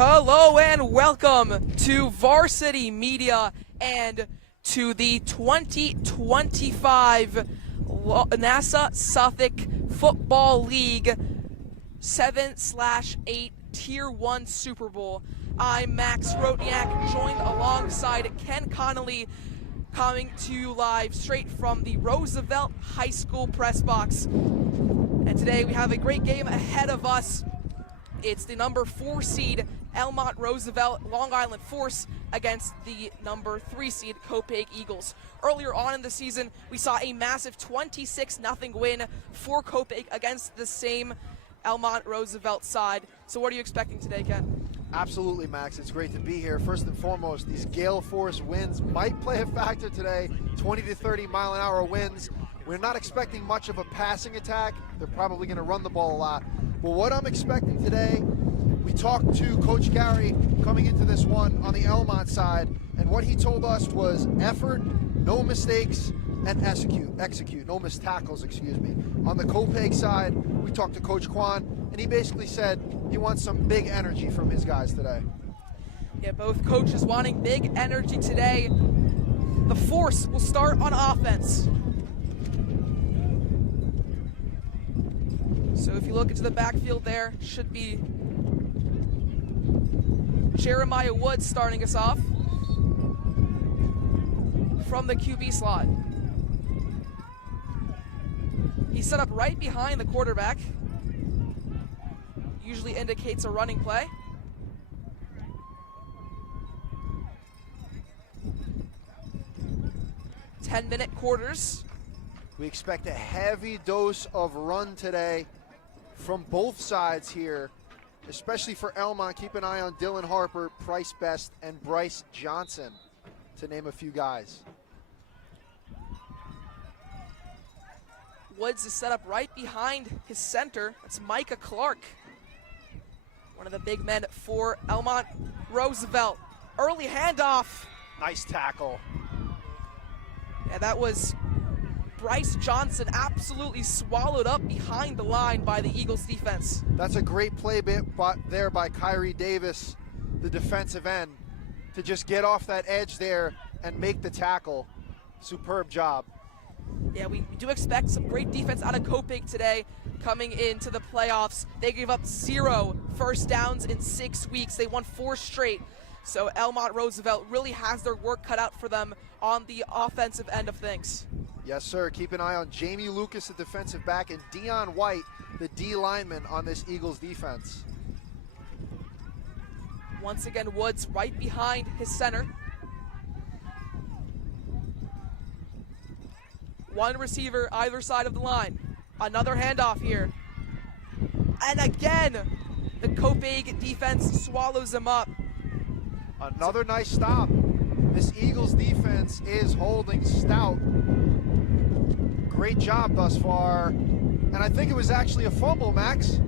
Hello and welcome to Varsity Media and to the 2025 NASA Suffolk Football League 7/8 Tier 1 Super Bowl. I'm Max Rotniak, joined alongside Ken Connolly, coming to you live straight from the Roosevelt High School press box. And today we have a great game ahead of us. It's the number 4 seed Elmont Roosevelt Long Island Force against the number 3 seed Copiague Eagles. Earlier on in the season, we saw a massive 26-0 win for Copiague against the same Elmont Roosevelt side. So what are you expecting today, Ken? Absolutely, Max. It's great to be here. First and foremost, these gale force winds might play a factor today. 20 to 30 mile an hour winds. We're not expecting much of a passing attack. They're probably going to run the ball a lot. But what I'm expecting today, we talked to Coach Gary coming into this one on the Elmont side, and what he told us was effort, no mistakes, and execute, no missed tackles, excuse me. On the Copiague side, we talked to Coach Kwan, and he basically said he wants some big energy from his guys today. Yeah, both coaches wanting big energy today. The Force will start on offense. So if you look into the backfield there, should be Jeremiah Woods starting us off from the QB slot. He's set up right behind the quarterback. Usually indicates a running play. Ten-minute quarters. We expect a heavy dose of run today from both sides here, especially for Elmont. Keep an eye on Dylan Harper, Price Best, and Bryce Johnson, to name a few guys. Woods is set up right behind his center. That's Micah Clark, one of the big men for Elmont Roosevelt. Early handoff. Nice tackle. Yeah, that was Bryce Johnson absolutely swallowed up behind the line by the Eagles defense. That's a great play there by Kyrie Davis, the defensive end, to just get off that edge there and make the tackle. Superb job. Yeah, we do expect some great defense out of Copiague today coming into the playoffs. They gave up 0 first downs in 6 weeks. They won 4 straight. So Elmont Roosevelt really has their work cut out for them on the offensive end of things. Yes, sir. Keep an eye on Jamie Lucas, the defensive back, and Dion White, the D lineman on this Eagles defense. Once again, Woods right behind his center. One receiver either side of the line. Another handoff here. And again, the Copiague defense swallows him up. Another nice stop. This Eagles defense is holding stout. Great job thus far. And I think it was actually a fumble, Max.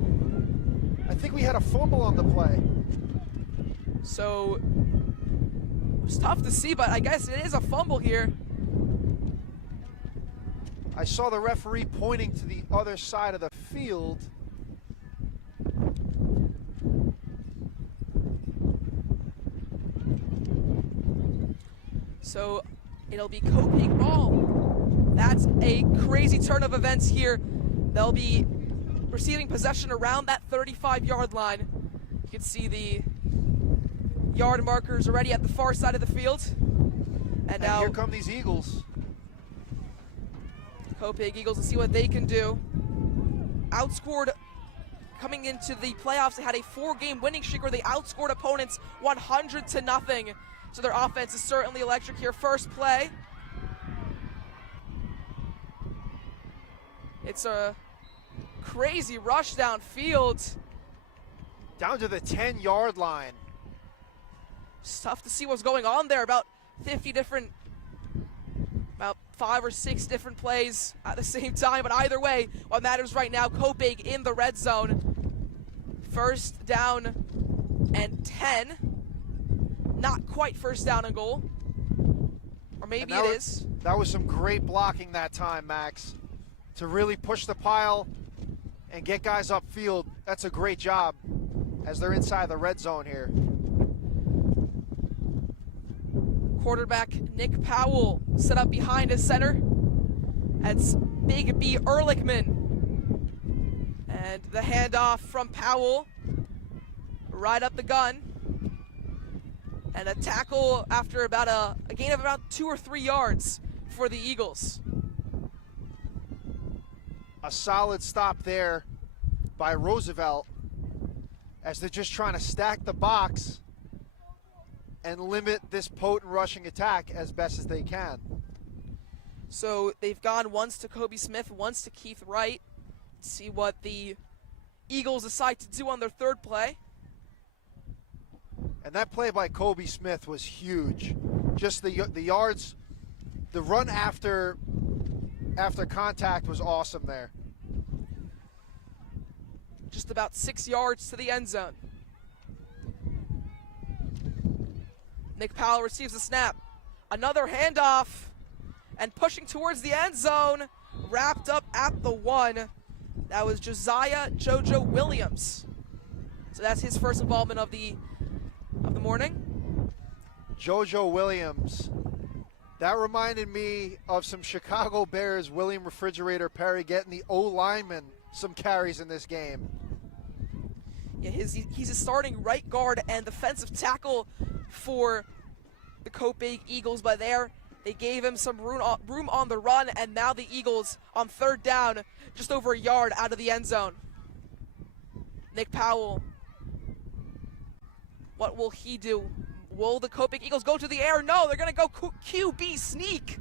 I think we had a fumble on the play. So, it's tough to see, but I guess it is a fumble here. I saw the referee pointing to the other side of the field. So it'll be Copiague ball. That's a crazy turn of events here. They'll be receiving possession around that 35-yard line. You can see the yard markers already at the far side of the field. And now here come these Eagles. Copiague Eagles, to see what they can do. Outscored coming into the playoffs. They had a 4-game winning streak where they outscored opponents 100-0. So their offense is certainly electric here. First play. It's a crazy rush downfield. Down to the 10-yard line. It's tough to see what's going on there. About 5 or 6 different plays at the same time. But either way, what matters right now, Copiague in the red zone. First down and 10. Not quite first down and goal. Or maybe it is. That was some great blocking that time, Max. To really push the pile and get guys upfield. That's a great job. as they're inside the red zone here. Quarterback Nick Powell set up behind his center. That's Big B Ehrlichman. And the handoff from Powell, right up the gun. And a tackle after about a gain of about 2 or 3 yards for the Eagles. A solid stop there by Roosevelt as they're just trying to stack the box and limit this potent rushing attack as best as they can. So they've gone once to Kobe Smith, once to Keith Wright. See what the Eagles decide to do on their third play. And that play by Kobe Smith was huge. Just the yards, the run after contact was awesome there. Just about 6 yards to the end zone. Nick Powell receives the snap. Another handoff. And pushing towards the end zone. Wrapped up at the 1. That was Josiah JoJo Williams. So that's his first involvement of the morning. JoJo Williams. That reminded me of some Chicago Bears William Refrigerator Perry getting the O-lineman some carries in this game. Yeah, he's a starting right guard and defensive tackle for the Copiague Eagles, but they gave him some room on the run, and now the Eagles on third down, just over a yard out of the end zone. Nick Powell, what will he do? Will the Copiague Eagles go to the air? No, they're going to go QB sneak.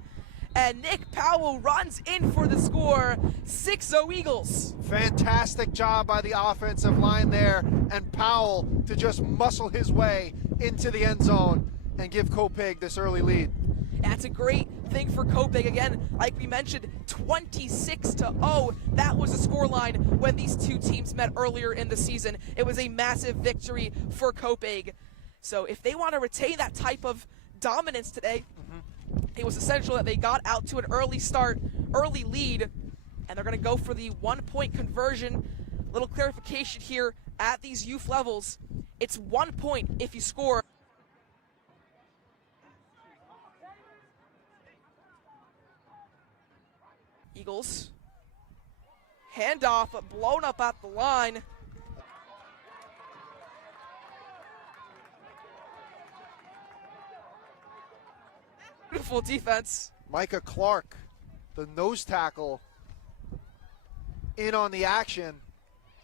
And Nick Powell runs in for the score. 6-0 Eagles. Fantastic job by the offensive line there, and Powell to just muscle his way into the end zone and give Copiague this early lead. That's a great thing for Copiague. Again, like we mentioned, 26-0. That was the scoreline when these two teams met earlier in the season. It was a massive victory for Copiague. So if they want to retain that type of dominance today, it was essential that they got out to an early lead, and they're going to go for the 1-point conversion. Little clarification here, at these youth levels, it's 1 point if you score. Eagles. Handoff, blown up at the line. Beautiful defense. Micah Clark, the nose tackle, in on the action.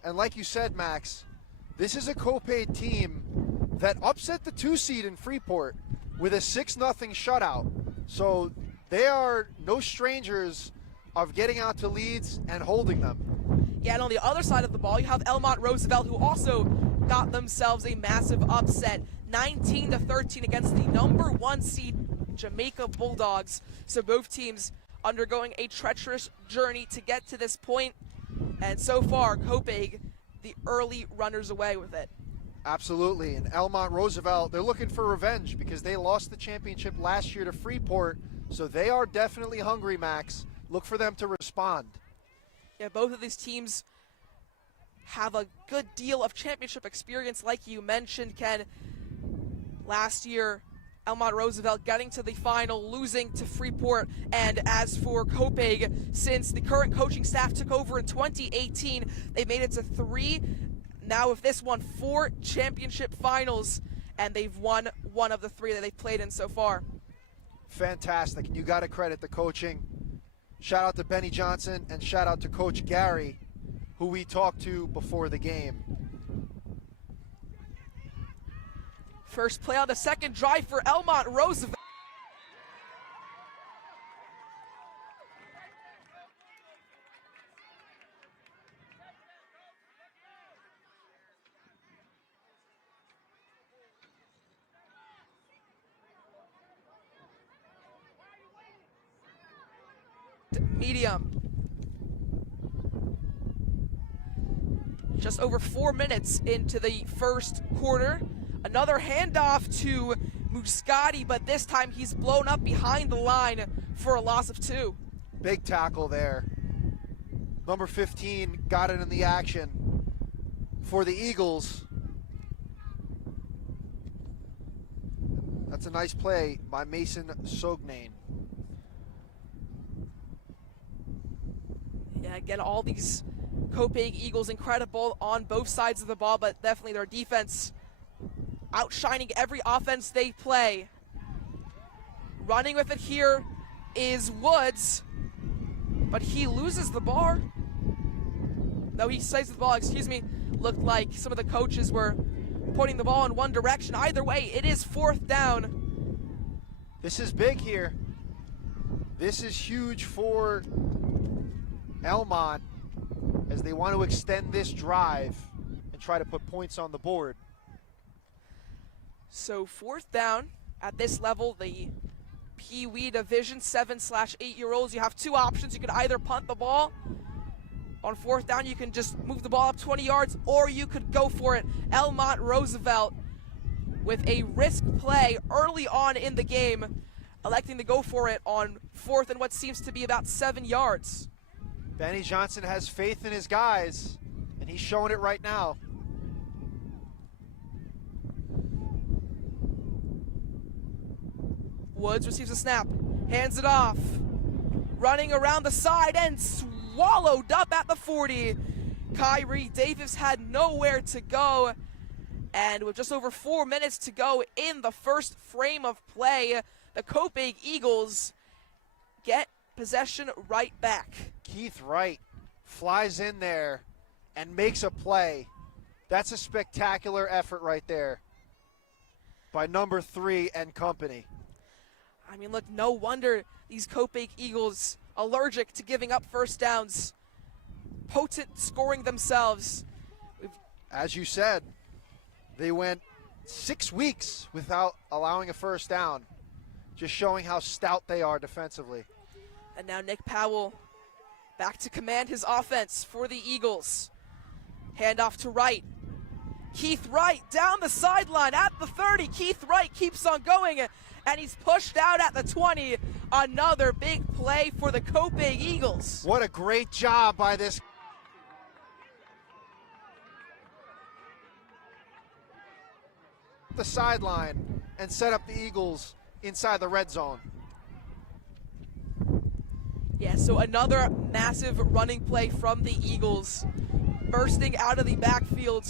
And like you said, Max, this is a Copiague team that upset the 2 seed in Freeport with a 6-0 shutout. So they are no strangers of getting out to leads and holding them. Yeah, and on the other side of the ball, you have Elmont Roosevelt, who also got themselves a massive upset, 19-13 against the number 1 seed Jamaica Bulldogs. So both teams undergoing a treacherous journey to get to this point, and so far Copiague, the early runners away with it. Absolutely, and Elmont Roosevelt, they're looking for revenge because they lost the championship last year to Freeport, so they are definitely hungry, Max. Look for them to respond. Yeah, both of these teams have a good deal of championship experience, like you mentioned, Ken. Last year, Elmont Roosevelt getting to the final, losing to Freeport. And as for Copiague, since the current coaching staff took over in 2018, they made it to 3, now with this one, 4 championship finals, and they've won 1 of the 3 that they've played in so far. Fantastic, and you got to credit the coaching. Shout out to Benny Johnson and shout out to Coach Gary, who we talked to before the game. First play on the second drive for Elmont Roosevelt. Medium. Just over 4 minutes into the first quarter. Another handoff to Muscati, but this time he's blown up behind the line for a loss of 2. Big tackle there. Number 15 got it in the action for the Eagles. That's a nice play by Mason Sognane. Yeah, again, all these Copiague Eagles incredible on both sides of the ball, but definitely their defense outshining every offense they play. Running with it here is Woods, but he loses the bar. No, he saves the ball, excuse me. Looked like some of the coaches were pointing the ball in one direction. Either way, it is 4th down. This is big here. This is huge for Elmont as they want to extend this drive and try to put points on the board. So 4th down at this level, the Pee Wee Division 7/8-year-olds, you have 2 options. You can either punt the ball. On 4th down, you can just move the ball up 20 yards, or you could go for it. Elmont Roosevelt with a risk play early on in the game, electing to go for it on 4th and what seems to be about 7 yards. Benny Johnson has faith in his guys, and he's showing it right now. Woods receives a snap, hands it off, running around the side and swallowed up at the 40. Kyrie Davis had nowhere to go, and with just over 4 minutes to go in the first frame of play, the Copiague Eagles get possession right back. Keith Wright flies in there and makes a play. That's a spectacular effort right there by number 3 and company. I mean, look, no wonder these Copiague Eagles allergic to giving up first downs. Potent scoring themselves. As you said, they went 6 weeks without allowing a first down, just showing how stout they are defensively. And now Nick Powell back to command his offense for the Eagles. Handoff to Wright. Keith Wright down the sideline at the 30. Keith Wright keeps on going, and he's pushed out at the 20. Another big play for the Copiague Eagles. What a great job by this. The sideline and set up the Eagles inside the red zone. Yeah, so another massive running play from the Eagles, bursting out of the backfield.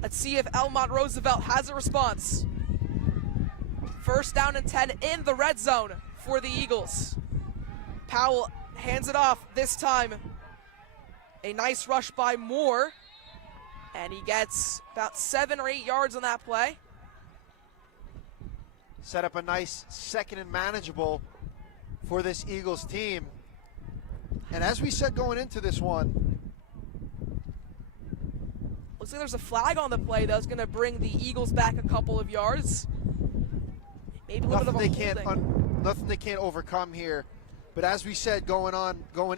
Let's see if Elmont Roosevelt has a response. 1st down and 10 in the red zone for the Eagles. Powell hands it off this time. A nice rush by Moore, and he gets about 7 or 8 yards on that play. Set up a nice 2nd and manageable for this Eagles team. And as we said going into this one, looks like there's a flag on the play that's going to bring the Eagles back a couple of yards. Maybe a little bit of a holding. Nothing they can't overcome here. But as we said going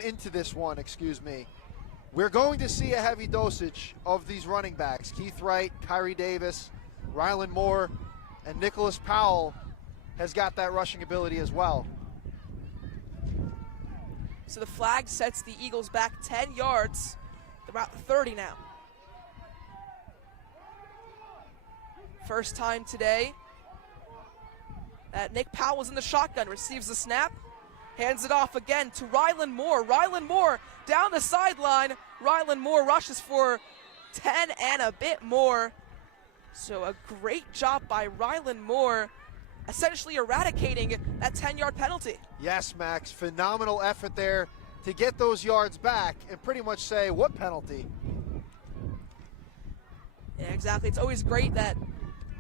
into this one, we're going to see a heavy dosage of these running backs. Keith Wright, Kyrie Davis, Rylan Moore, and Nicholas Powell has got that rushing ability as well. So the flag sets the Eagles back 10 yards. They're about 30 now. First time today that Nick Powell's in the shotgun, receives the snap, hands it off again to Rylan Moore. Rylan Moore down the sideline. Rylan Moore rushes for 10 and a bit more. So a great job by Rylan Moore, essentially eradicating that 10-yard penalty. Yes, Max, phenomenal effort there to get those yards back and pretty much say, what penalty? Yeah, exactly. It's always great that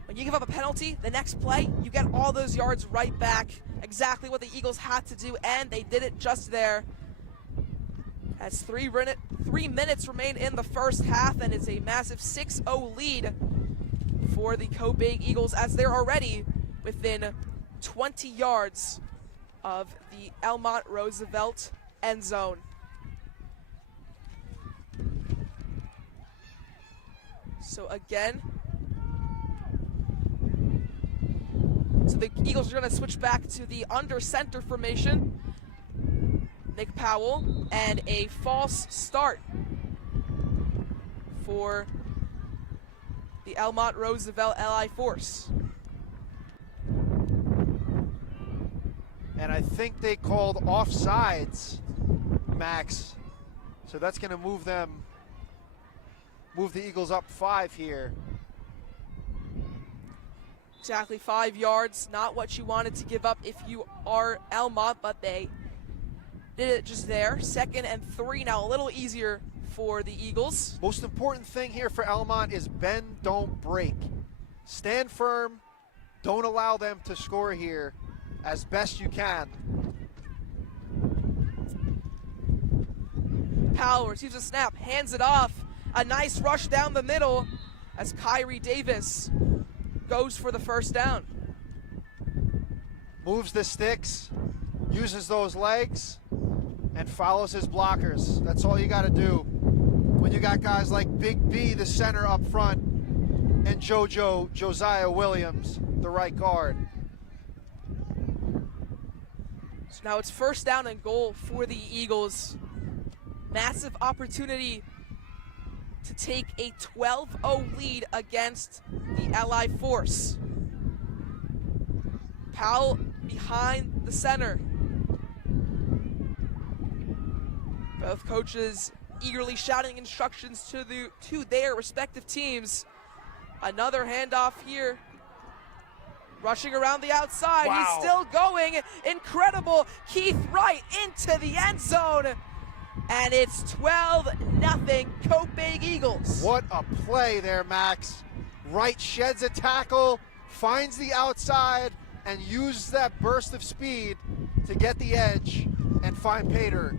when you give up a penalty, the next play, you get all those yards right back. Exactly what the Eagles had to do, and they did it just there. As 3 minutes remain in the first half, and it's a massive 6-0 lead for the Copiague Eagles as they're already within 20 yards of the Elmont Roosevelt end zone. So again, the Eagles are going to switch back to the under center formation. Nick Powell, and a false start for the Elmont Roosevelt LI Force. I think they called offsides, Max. So that's going to move the Eagles up 5 here. Exactly 5 yards, not what you wanted to give up if you are Elmont, but they did it just there. 2nd and 3 now, a little easier for the Eagles. Most important thing here for Elmont is bend, don't break. Stand firm, don't allow them to score here as best you can. Powell receives a snap, hands it off. A nice rush down the middle as Kyrie Davis goes for the first down. Moves the sticks, uses those legs, and follows his blockers. That's all you got to do when you got guys like Big B, the center up front, and Josiah Williams, the right guard. So now it's first down and goal for the Eagles. Massive opportunity to take a 12-0 lead against the Ally force. Powell behind the center. Both coaches eagerly shouting instructions to their respective teams. Another handoff here. Rushing around the outside. Wow. He's still going. Incredible. Keith Wright into the end zone. And it's 12-0 Copiague Eagles. What a play there, Max. Wright sheds a tackle, finds the outside, and uses that burst of speed to get the edge and find Pater.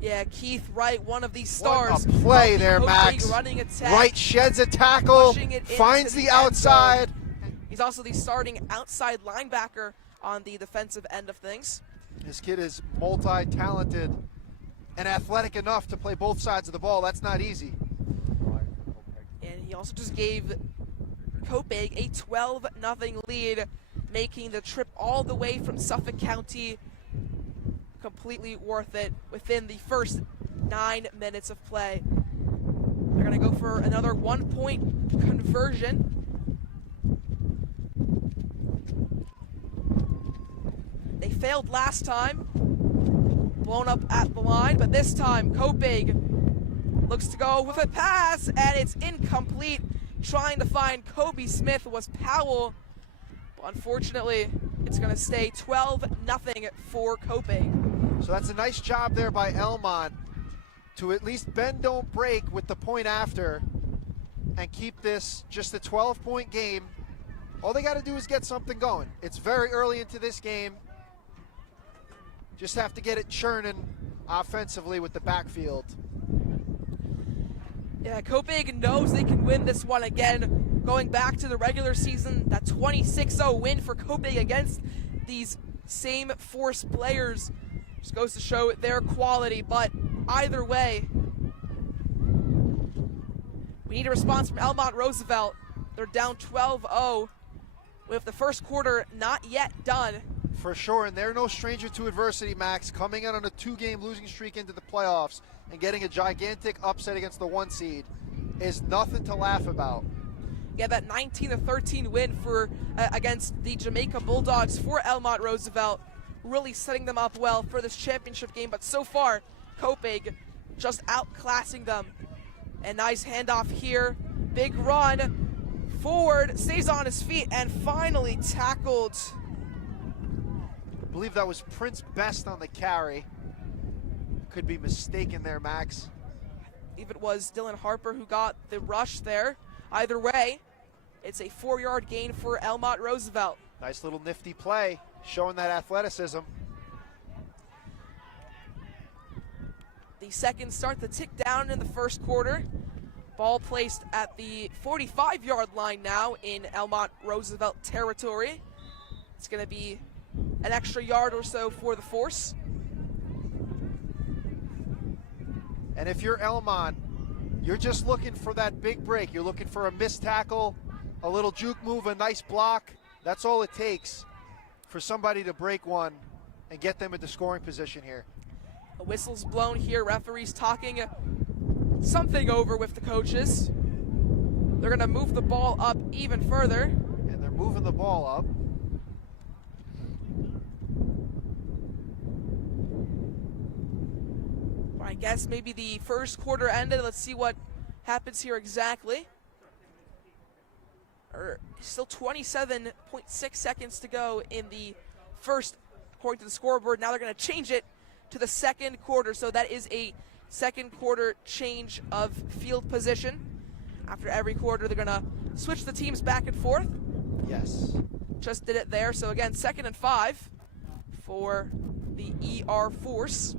Yeah, Keith Wright, one of these stars. What a play of the there, Copiague Max. running attack. Wright sheds a tackle, finds the outside. He's also the starting outside linebacker on the defensive end of things. This kid is multi-talented and athletic enough to play both sides of the ball. That's not easy. And he also just gave Copiague a 12-0 lead, making the trip all the way from Suffolk County completely worth it within the first 9 minutes of play. They're going to go for another 1-point conversion. They failed last time, blown up at the line, but this time Copiague looks to go with a pass, and it's incomplete. Trying to find Kobe Smith was Powell, but unfortunately, it's going to stay 12-0 for Copiague. So that's a nice job there by Elmont to at least bend, don't break with the point after and keep this just a 12-point game. All they got to do is get something going. It's very early into this game. Just have to get it churning offensively with the backfield. Yeah, Copiague knows they can win this one again. Going back to the regular season, that 26-0 win for Copiague against these same force players just goes to show their quality. But either way, we need a response from Elmont Roosevelt. They're down 12-0 with the first quarter not yet done. For sure, and they're no stranger to adversity, Max. Coming in on a 2-game losing streak into the playoffs and getting a gigantic upset against the 1 seed is nothing to laugh about. Yeah, that 19-13 win for against the Jamaica Bulldogs for Elmont Roosevelt, really setting them up well for this championship game. But so far, Copiague just outclassing them. And nice handoff here. Big run forward, stays on his feet, and finally tackled. I believe that was Prince Best on the carry. Could be mistaken there, Max. I believe it was Dylan Harper who got the rush there. Either way, it's a 4-yard gain for Elmont Roosevelt. Nice little nifty play, showing that athleticism. The seconds start to tick down in the first quarter. Ball placed at the 45-yard line now in Elmont Roosevelt territory. It's going to be an extra yard or so for the force. And if you're Elmont, you're just looking for that big break. You're looking for a missed tackle, a little juke move, a nice block. That's all it takes for somebody to break one and get them into scoring position here. A whistle's blown here. Referees talking something over with the coaches. They're going to move the ball up even further. And they're moving the ball up. I guess maybe the first quarter ended. Let's see what happens here exactly. Still 27.6 seconds to go in the first, according to the scoreboard. Now they're going to change it to the second quarter, so that is a second quarter change of field position. After every quarter, they're going to switch the teams back and forth. Yes. Just did it there. So again, 2nd and 5 for the ER Force.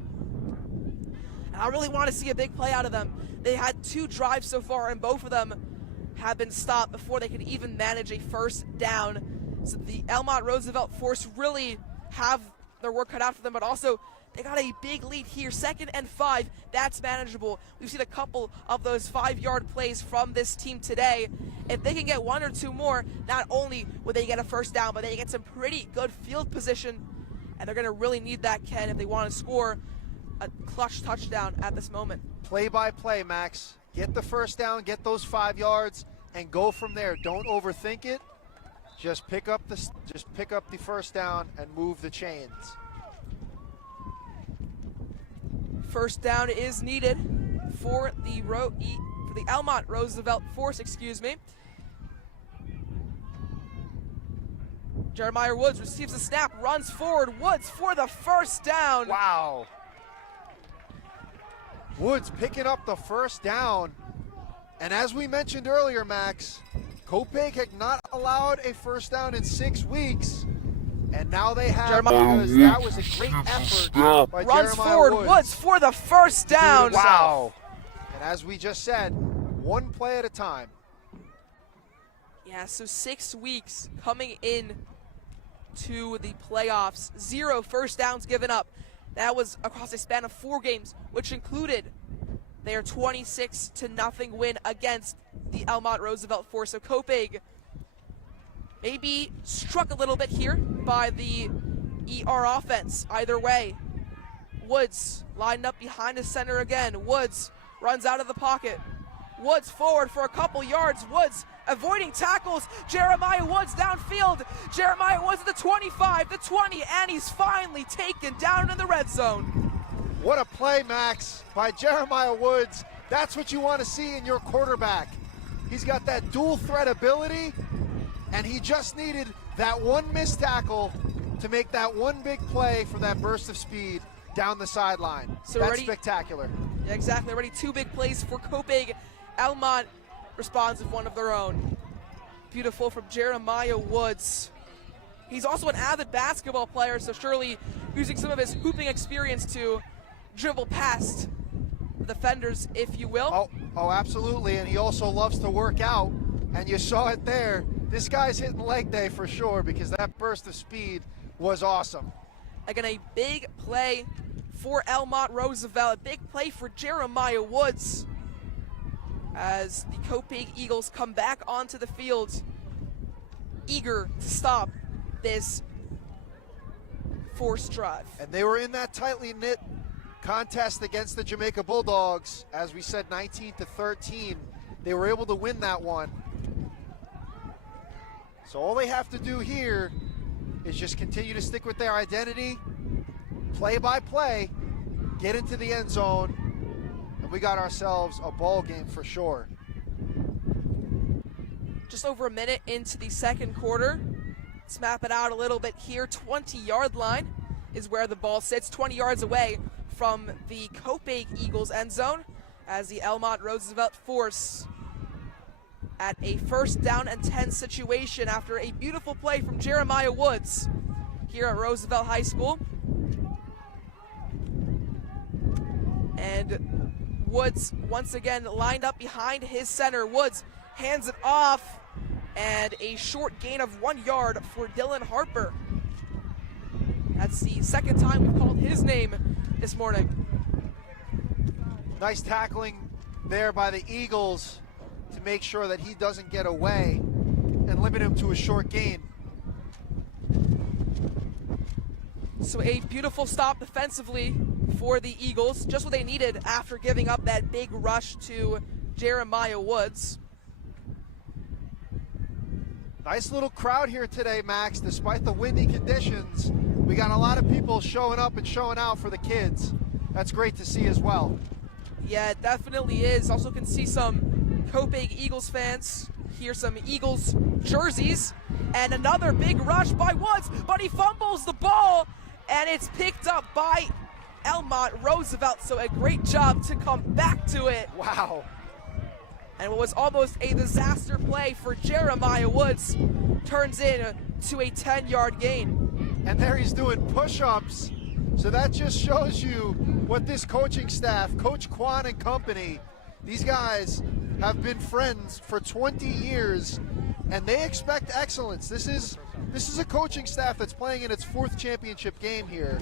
And I really want to see a big play out of them. They had 2 drives so far, and both of them have been stopped before they could even manage a first down. So the Elmont Roosevelt Force really have their work cut out for them, but also they got a big lead here. 2nd and 5, that's manageable. We've seen a couple of those 5-yard plays from this team today. If they can get 1 or 2 more, not only will they get a first down, but they get some pretty good field position, and they're going to really need that, Ken, if they want to score a clutch touchdown at this moment. Play by play, Max. Get the first down, get those 5 yards, and go from there. Don't overthink it. Just pick up the first down and move the chains. First down is needed for the Elmont Roosevelt Force, excuse me. Jeremiah Woods receives the snap, runs forward. Woods for the first down. Wow. Woods picking up the first down. And as we mentioned earlier, Max, Copiague had not allowed a first down in 6 weeks. And now they have, because that was a great effort by runs Jeremiah forward, Woods for the first down. Wow. And as we just said, one play at a time. Yeah, so 6 weeks coming in to the playoffs. 0 first downs given up. That was across a span of 4 games, which included their 26-0 win against the Elmont Roosevelt Force. So Copiague maybe struck a little bit here by the ER offense. Either way, Woods lined up behind his center again. Woods runs out of the pocket. Woods forward for a couple yards. Woods avoiding tackles. Jeremiah Woods downfield. Jeremiah Woods at the 25, the 20, and he's finally taken down in the red zone. What a play, Max, by Jeremiah Woods. That's what you want to see in your quarterback. He's got that dual threat ability, and he just needed that one missed tackle to make that one big play for that burst of speed down the sideline. So that's spectacular. Yeah, exactly. Already 2 big plays for Copiague. Elmont responds with one of their own. Beautiful from Jeremiah Woods. He's also an avid basketball player, so surely using some of his hooping experience to dribble past the defenders, if you will. Oh, absolutely, and he also loves to work out, and you saw it there. This guy's hitting leg day for sure, because that burst of speed was awesome. Again, a big play for Elmont Roosevelt, a big play for Jeremiah Woods as the Copiague Eagles come back onto the field, eager to stop this force drive. And they were in that tightly knit contest against the Jamaica Bulldogs, as we said, 19-13. They were able to win that one. So all they have to do here is just continue to stick with their identity, play by play, get into the end zone, and we got ourselves a ball game for sure. Just over a minute into the second quarter. Let's map it out a little bit here. 20-yard line is where the ball sits, 20 yards away from the Copiague Eagles end zone, as the Elmont Roosevelt Force at a 1st down and 10 situation after a beautiful play from Jeremiah Woods here at Roosevelt High School. And Woods once again lined up behind his center. Woods hands it off, and a short gain of 1 yard for Dylan Harper. That's the 2nd time we've called his name this morning. Nice tackling there by the Eagles to make sure that he doesn't get away and limit him to a short gain. So a beautiful stop defensively for the Eagles, just what they needed after giving up that big rush to Jeremiah Woods. Nice little crowd here today, Max. Despite the windy conditions, we got a lot of people showing up and showing out for the kids. That's great to see as well. Yeah, it definitely is. Also can see some Copiague Eagles fans. Hear some Eagles jerseys. And another big rush by Woods, but he fumbles the ball, and it's picked up by Elmont Roosevelt. So a great job to come back to it. Wow. And what was almost a disaster play for Jeremiah Woods turns into a 10-yard gain. And there he's doing push-ups. So that just shows you what this coaching staff, Coach Quan and company, these guys have been friends for 20 years, and they expect excellence. This is a coaching staff that's playing in its 4th championship game here.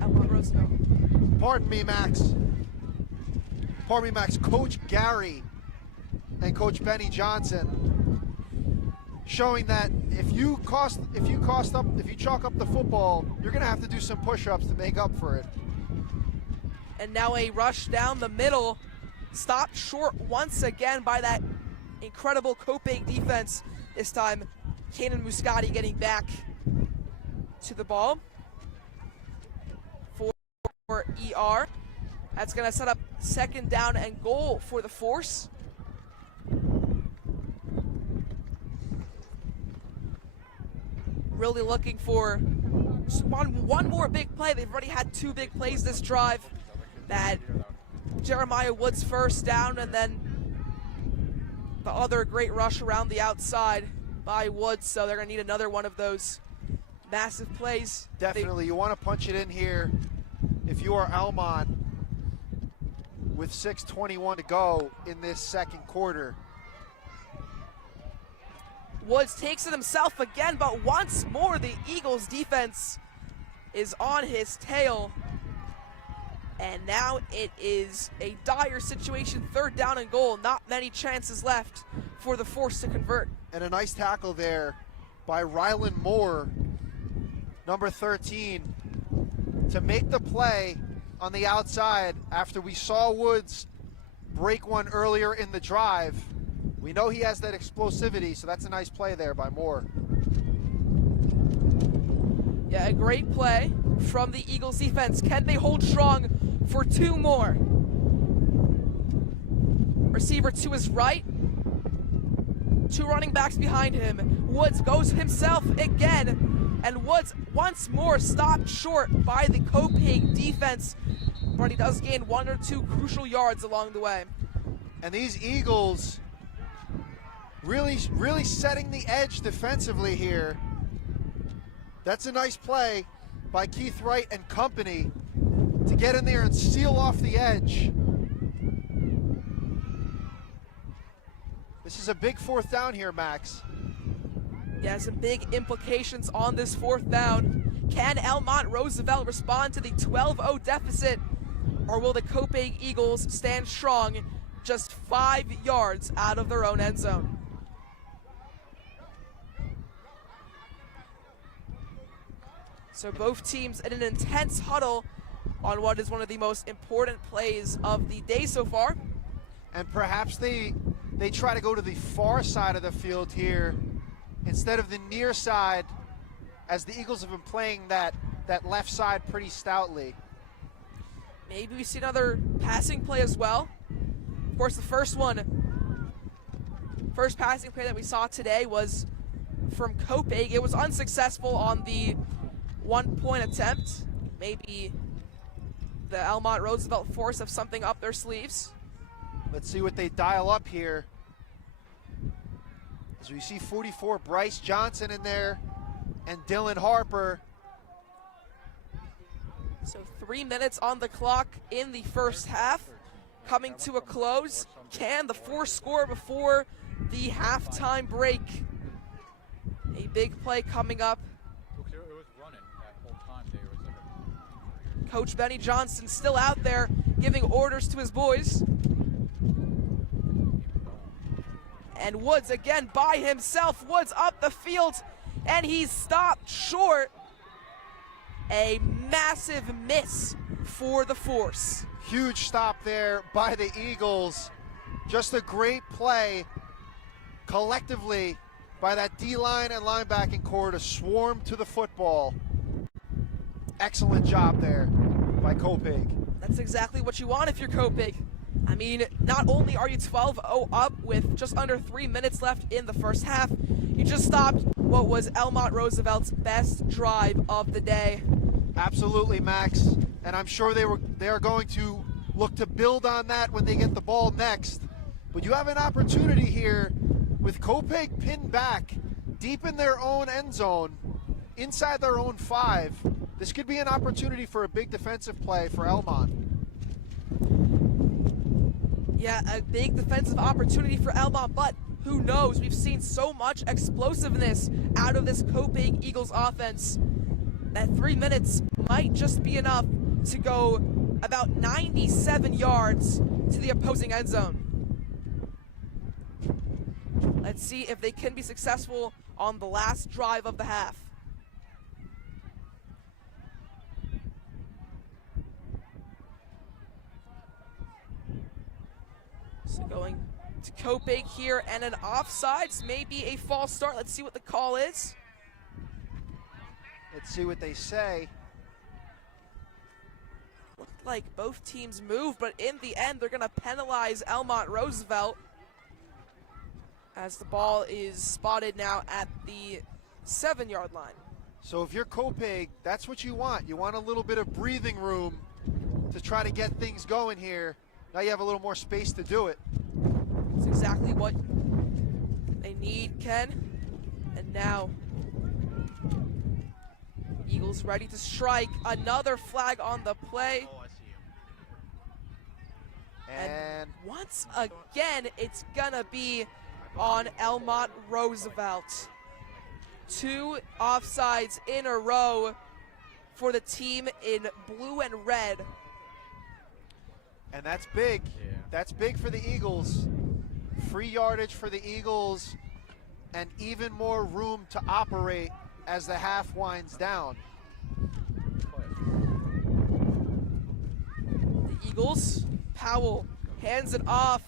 Elmont Roosevelt. Pardon me, Max. Pardon me, Max. Coach Gary and Coach Benny Johnson showing that if you chalk up the football, you're gonna have to do some push-ups to make up for it. And now a rush down the middle, stopped short once again by that incredible Copiague defense. This time, Kanan Muscati getting back to the ball for ER. That's gonna set up 2nd down and goal for the Force. Really looking for one more big play. They've already had 2 big plays this drive. That Jeremiah Woods 1st down, and then the other great rush around the outside by Woods. So they're going to need another one of those massive plays. Definitely, you want to punch it in here if you are Elmont with 6:21 to go in this 2nd quarter. Woods takes it himself again, but once more the Eagles defense is on his tail. And now it is a dire situation, 3rd down and goal. Not many chances left for the Force to convert. And a nice tackle there by Rylan Moore, number 13, to make the play on the outside after we saw Woods break one earlier in the drive. We know he has that explosivity, so that's a nice play there by Moore. Yeah, a great play from the Eagles defense. Can they hold strong for 2 more? Receiver to his right. 2 running backs behind him. Woods goes himself again. And Woods once more stopped short by the Copiague defense. But he does gain 1 or 2 crucial yards along the way. And these Eagles really setting the edge defensively here. That's a nice play by Keith Wright and company to get in there and seal off the edge. This is a big 4th down here, Max. Yeah, some big implications on this 4th down. Can Elmont Roosevelt respond to the 12-0 deficit, or will the Copiague Eagles stand strong just 5 yards out of their own end zone? So both teams in an intense huddle on what is one of the most important plays of the day so far. And perhaps they try to go to the far side of the field here instead of the near side, as the Eagles have been playing that left side pretty stoutly. Maybe we see another passing play as well. Of course, the first passing play that we saw today was from Copiague. It was unsuccessful on the 1-point attempt. Maybe the Elmont Roosevelt Force have something up their sleeves. Let's see what they dial up here. As we see 44, Bryce Johnson in there, and Dylan Harper. So 3 minutes on the clock in the 1st half, coming to a close. Can the Force score before the halftime break? A big play coming up. Coach Benny Johnson still out there giving orders to his boys. And Woods again by himself. Woods up the field, and he's stopped short. A massive miss for the Force. Huge stop there by the Eagles. Just a great play collectively by that D-line and linebacking core to swarm to the football. Excellent job there by Copiague. That's exactly what you want if you're Copiague. I mean, not only are you 12-0 up with just under 3 minutes left in the first half, you just stopped what was Elmont Roosevelt's best drive of the day. Absolutely, Max. And I'm sure they are going to look to build on that when they get the ball next. But you have an opportunity here with Copiague pinned back deep in their own end zone, inside their own 5. This could be an opportunity for a big defensive play for Elmont. Yeah, a big defensive opportunity for Elmont, but who knows? We've seen so much explosiveness out of this Copiague Eagles offense that 3 minutes might just be enough to go about 97 yards to the opposing end zone. Let's see if they can be successful on the last drive of the half. So going to Copiague here, and an offsides, maybe a false start. Let's see what the call is. Let's see what they say. Looked like both teams moved, but in the end, they're going to penalize Elmont Roosevelt as the ball is spotted now at the 7-yard line. So if you're Copiague, that's what you want. You want a little bit of breathing room to try to get things going here. Now you have a little more space to do it. That's exactly what they need, Ken. And now, Eagles ready to strike. Another flag on the play. And once again, it's gonna be on Elmont Roosevelt. 2 offsides in a row for the team in blue and red. And that's big. Yeah. That's big for the Eagles. Free yardage for the Eagles and even more room to operate as the half winds down. The Eagles, Powell hands it off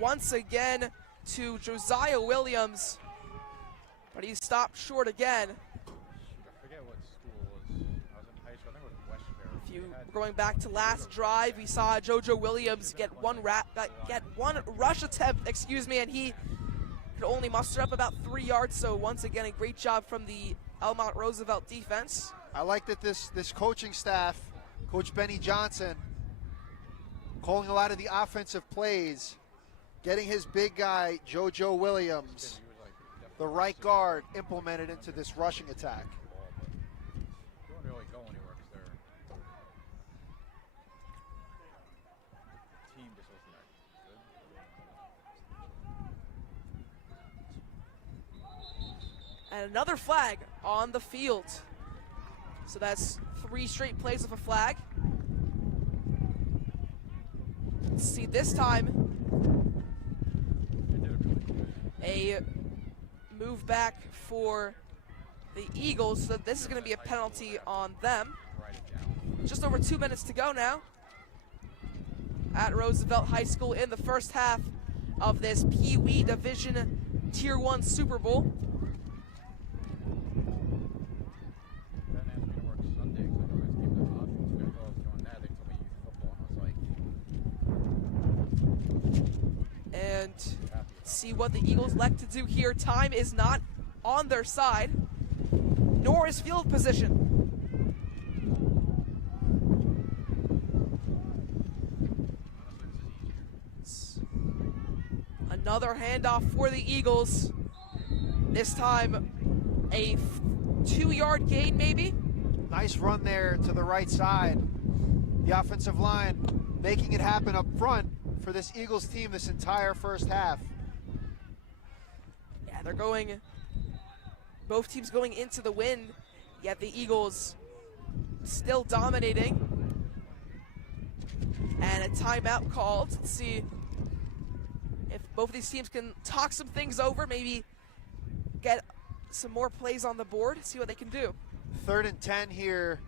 once again to Josiah Williams, but he's stopped short again. I forget what school it was. I was in high school. I think it was Westbury. If you going back to last drive, we saw JoJo Williams get one rush attempt, and he could only muster up about 3 yards. So once again, a great job from the Elmont Roosevelt defense. I like that this coaching staff, Coach Benny Johnson, calling a lot of the offensive plays, getting his big guy, JoJo Williams, the right guard, implemented into this rushing attack. They don't really go anywhere because their team just wasn't that good. And another flag on the field. So that's 3 straight plays of a flag. Let's see this time. A move back for the Eagles, so this is going to be a penalty on them. Just over 2 minutes to go now at Roosevelt High School in the first half of this Pee Wee Division Tier 1 Super Bowl. And see what the Eagles elect to do here. Time is not on their side, nor is field position. Another handoff for the Eagles. This time a 2-yard gain maybe. Nice run there to the right side. The offensive line making it happen up front for this Eagles team this entire first half. Yeah, they're going, both teams going into the win, yet the Eagles still dominating. And a timeout called. Let's see if both of these teams can talk some things over, maybe get some more plays on the board, see what they can do. 3rd and 10 here.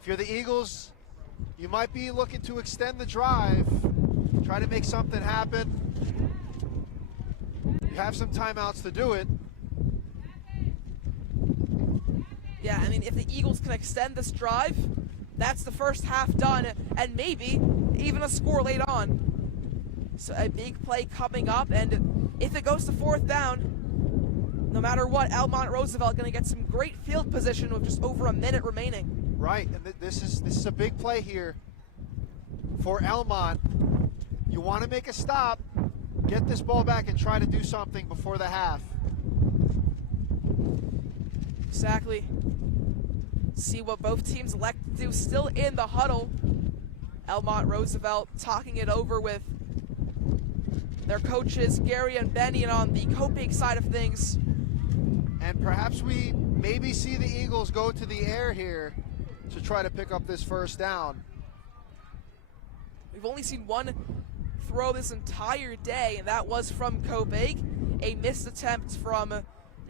If you're the Eagles, you might be looking to extend the drive, try to make something happen. You have some timeouts to do it. Yeah, I mean, if the Eagles can extend this drive, that's the first half done, and maybe even a score late on. So a big play coming up, and if it goes to 4th down, no matter what, Elmont Roosevelt going to get some great field position with just over a minute remaining. Right, and this is a big play here for Elmont. You want to make a stop, get this ball back, and try to do something before the half. Exactly. See what both teams elect to do. Still in the huddle. Elmont Roosevelt talking it over with their coaches, Gary and Benny, and on the Copiague side of things. And perhaps we maybe see the Eagles go to the air here to try to pick up this first down. We've only seen one throw this entire day, and that was from Copiague. A missed attempt from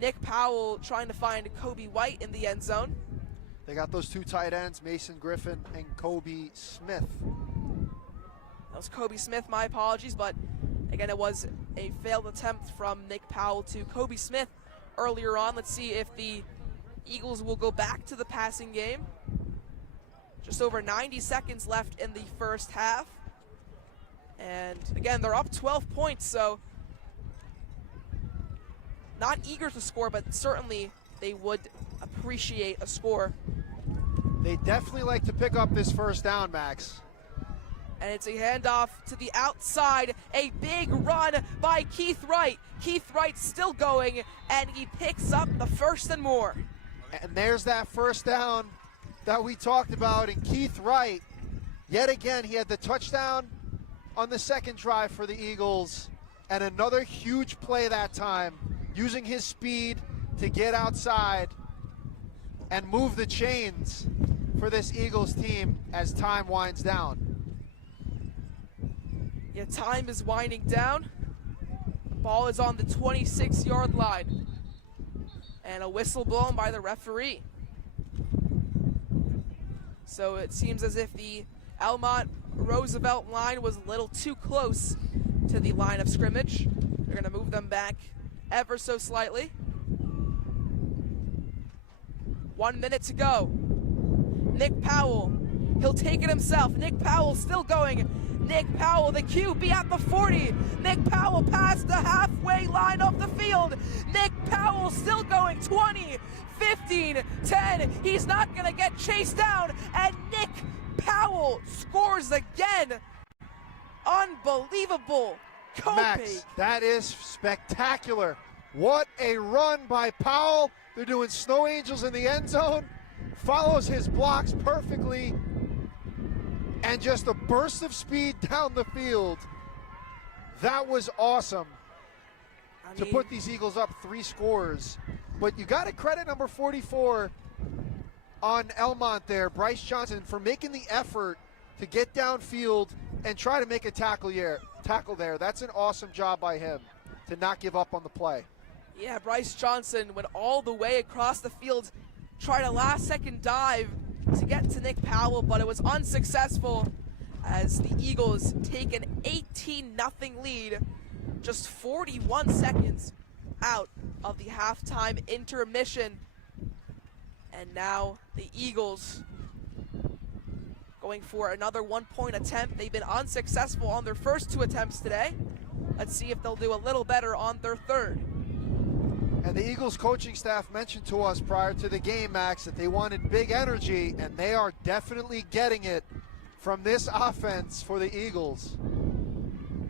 Nick Powell trying to find Kobe White in the end zone. They got those two tight ends, Mason Griffin and Kobe Smith. That was Kobe Smith, my apologies, but again, it was a failed attempt from Nick Powell to Kobe Smith earlier on. Let's see if the Eagles will go back to the passing game. Just over 90 seconds left in the first half. And again, they're up 12 points, so not eager to score, but certainly they would appreciate a score. They definitely like to pick up this first down, Max. And it's a handoff to the outside. A big run by Keith Wright. Keith Wright still going, and he picks up the 1st and more. And there's that first down that we talked about. And Keith Wright, yet again, he had the touchdown on the second drive for the Eagles. And another huge play that time, using his speed to get outside and move the chains for this Eagles team as time winds down. Yeah, time is winding down. Ball is on the 26-yard line. And a whistle blown by the referee. So it seems as if the Elmont Roosevelt line was a little too close to the line of scrimmage. They're going to move them back ever so slightly. 1 minute to go. Nick Powell, he'll take it himself. Nick Powell still going. Nick Powell, the QB at the 40. Nick Powell past the halfway line of the field. Nick Powell still going. 20, 15, 10. He's not going to get chased down. And Nick Powell scores again. Unbelievable. Max, that is spectacular. What a run by Powell. They're doing snow angels in the end zone. Follows his blocks perfectly. And just a burst of speed down the field. That was awesome. To put these Eagles up 3 scores. But you got to credit number 44 on Elmont there, Bryce Johnson, for making the effort to get downfield and try to make a tackle there. That's an awesome job by him to not give up on the play. Yeah, Bryce Johnson went all the way across the field, tried a last-second dive to get to Nick Powell, but it was unsuccessful as the Eagles take an 18-0 lead, just 41 seconds out of the halftime intermission. And now the Eagles going for another 1-point attempt. They've been unsuccessful on their first 2 attempts today. Let's see if they'll do a little better on their third. And the Eagles coaching staff mentioned to us prior to the game, Max, that they wanted big energy, and they are definitely getting it from this offense for the Eagles. And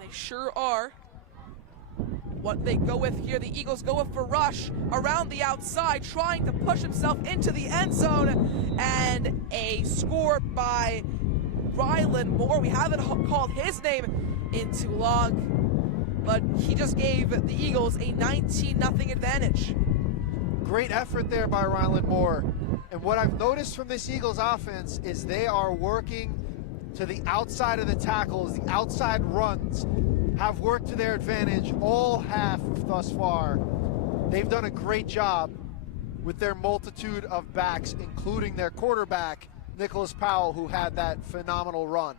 they sure are. What they go with here, the Eagles go with a rush around the outside, trying to push himself into the end zone, and a score by Rylan Moore. We haven't called his name in too long, but he just gave the Eagles a 19-0 advantage. Great effort there by Rylan Moore. And what I've noticed from this Eagles offense is they are working to the outside of the tackles, the outside runs have worked to their advantage all half thus far. They've done a great job with their multitude of backs, including their quarterback, Nicholas Powell, who had that phenomenal run.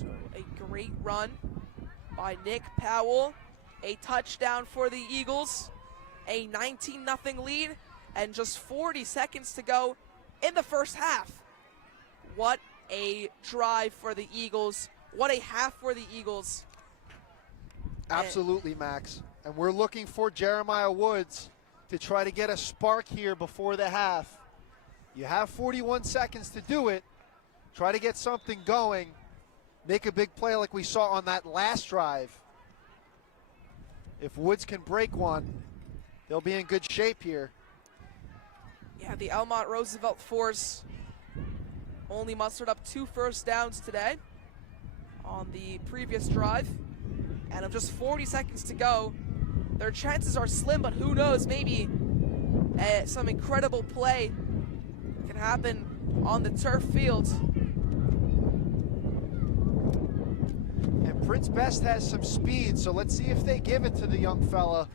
So a great run by Nick Powell, a touchdown for the Eagles. a 19-0 lead and just 40 seconds to go in the first half. What a drive for the Eagles. What a half for the Eagles. Absolutely, Max. And we're looking for Jeremiah Woods to try to get a spark here before the half. You have 41 seconds to do it. Try to get something going. Make a big play like we saw on that last drive. If Woods can break one, they'll be in good shape here. Yeah, the Elmont Roosevelt force only mustered up 2 first downs today on the previous drive. And of just 40 seconds to go, their chances are slim, but who knows, maybe some incredible play can happen on the turf field. And Prince Best has some speed, so let's see if they give it to the young fella.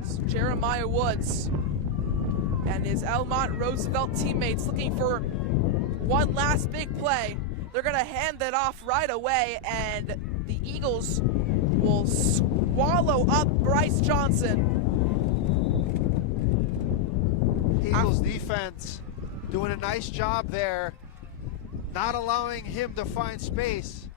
It's Jeremiah Woods and his Elmont Roosevelt teammates looking for one last big play. They're going to hand that off right away, and the Eagles will swallow up Bryce Johnson. Eagles defense doing a nice job there, not allowing him to find space.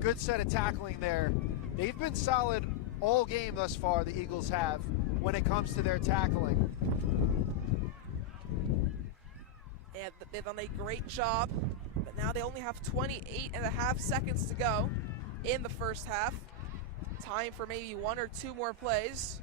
Good set of tackling there. They've been solid all game thus far, the Eagles have, when it comes to their tackling. And they've done a great job, but now they only have 28.5 seconds to go in the first half. Time for maybe 1 or 2 more plays.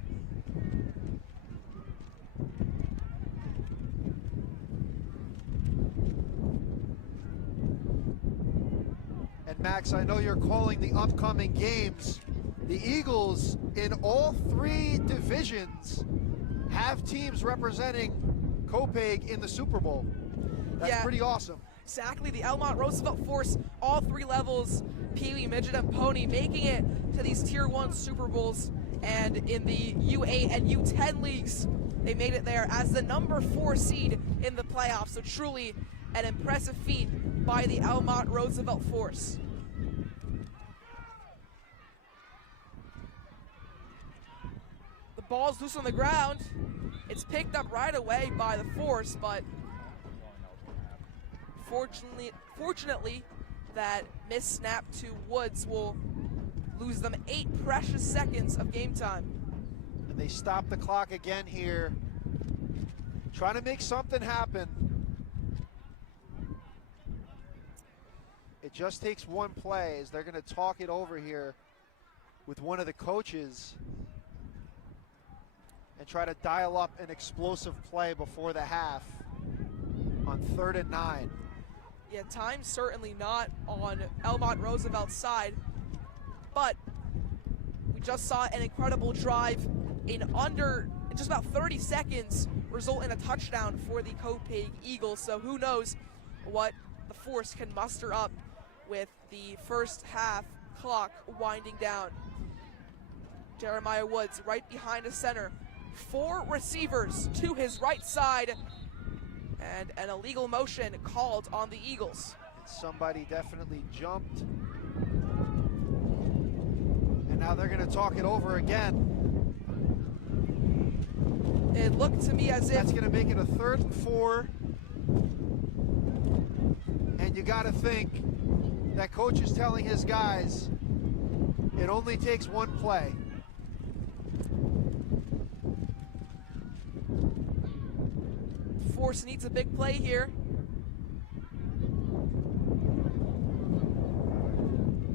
And Max, I know you're calling the upcoming games. The Eagles in all 3 divisions have teams representing Copiague in the Super Bowl. That's pretty awesome. Exactly, the Elmont Roosevelt force, all 3 levels, Pee Wee, Midget, and Pony, making it to these Tier 1 Super Bowls. And in the U8 and U10 leagues, they made it there as the number 4 seed in the playoffs. So truly an impressive feat by the Elmont Roosevelt force. The ball's loose on the ground. It's picked up right away by the force, but fortunately, that missed snap to Woods will lose them 8 precious seconds of game time. And they stop the clock again here, trying to make something happen. It just takes one play as they're going to talk it over here with one of the coaches and try to dial up an explosive play before the half on 3rd and 9. Yeah, time's certainly not on Elmont Roosevelt's side, but we just saw an incredible drive in just about 30 seconds result in a touchdown for the Copiague Eagles. So who knows what the force can muster up with the first half clock winding down. Jeremiah Woods right behind the center. 4 receivers to his right side, and an illegal motion called on the Eagles. Somebody definitely jumped. And now they're going to talk it over again. It looked to me as if that's going to make it a 3rd and 4. And you got to think that coach is telling his guys it only takes one play. Force needs a big play here.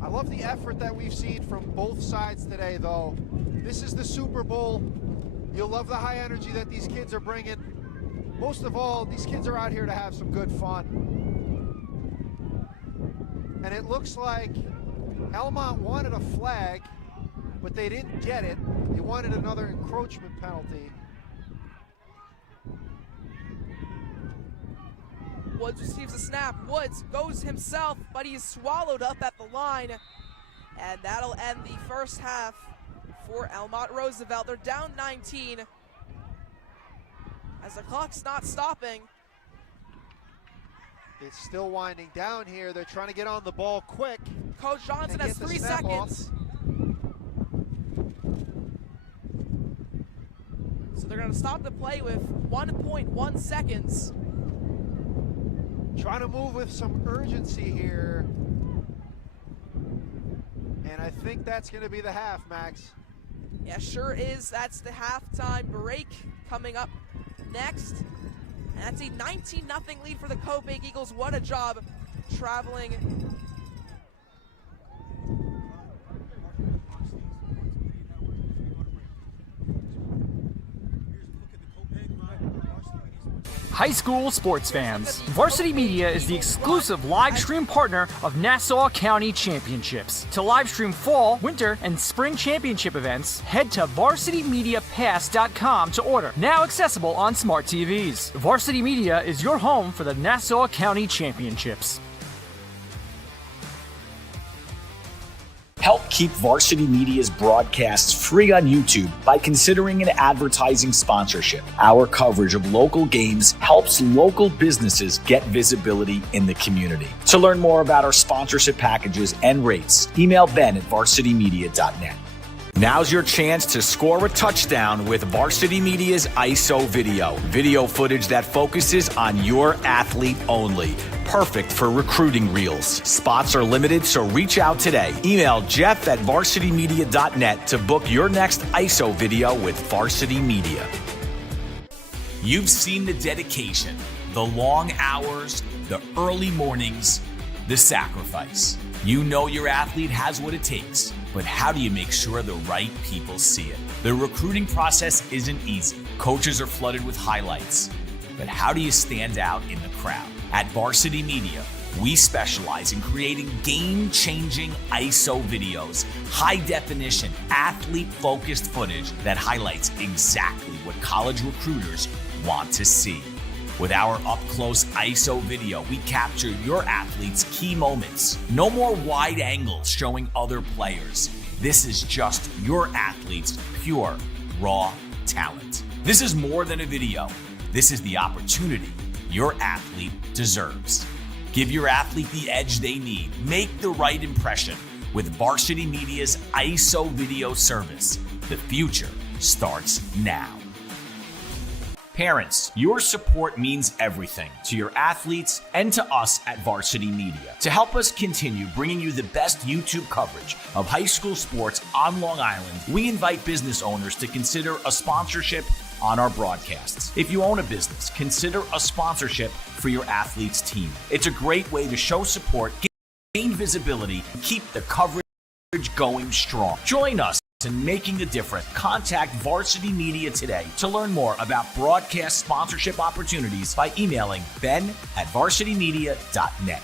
I love the effort that we've seen from both sides today, though. This is the Super Bowl. You'll love the high energy that these kids are bringing. Most of all, these kids are out here to have some good fun. And it looks like Elmont wanted a flag, but they didn't get it. They wanted another encroachment penalty. Woods receives a snap. Woods goes himself, but he's swallowed up at the line. And that'll end the first half for Elmont Roosevelt. They're down 19 as the clock's not stopping. It's still winding down here. They're trying to get on the ball quick. Coach Johnson has 3 snap off. seconds. So they're going to stop the play with 1.1 seconds. Trying to move with some urgency here. And I think that's going to be the half, Max. Yeah, sure is. That's the halftime break coming up next. And that's a 19-0 lead for the Copiague Eagles. What a job traveling. High school sports fans, Varsity Media is the exclusive live stream partner of Nassau County Championships. To live stream fall, winter, and spring championship events, head to varsitymediapass.com to order. Now accessible on smart TVs. Varsity Media is your home for the Nassau County Championships. Help keep Varsity Media's broadcasts free on YouTube by considering an advertising sponsorship. Our coverage of local games helps local businesses get visibility in the community. To learn more about our sponsorship packages and rates, email Ben at varsitymedia.net. Now's your chance to score a touchdown with Varsity Media's ISO video. Video footage that focuses on your athlete only. Perfect for recruiting reels. Spots are limited, so reach out today. Email Jeff at varsitymedia.net to book your next ISO video with Varsity Media. You've seen the dedication, the long hours, the early mornings, the sacrifice. You know your athlete has what it takes. But how do you make sure the right people see it? The recruiting process isn't easy. Coaches are flooded with highlights. But how do you stand out in the crowd? At Varsity Media, we specialize in creating game-changing ISO videos, high-definition, athlete-focused footage that highlights exactly what college recruiters want to see. With our up-close ISO video, we capture your athlete's key moments. No more wide angles showing other players. This is just your athlete's pure, raw talent. This is more than a video. This is the opportunity your athlete deserves. Give your athlete the edge they need. Make the right impression with Varsity Media's ISO video service. The future starts now. Parents, your support means everything to your athletes and to us at Varsity Media. To help us continue bringing you the best YouTube coverage of high school sports on Long Island, we invite business owners to consider a sponsorship on our broadcasts. If you own a business, consider a sponsorship for your athlete's team. It's a great way to show support, gain visibility, and keep the coverage going strong. Join us in making a difference. Contact Varsity Media today to learn more about broadcast sponsorship opportunities by emailing ben at varsitymedia.net.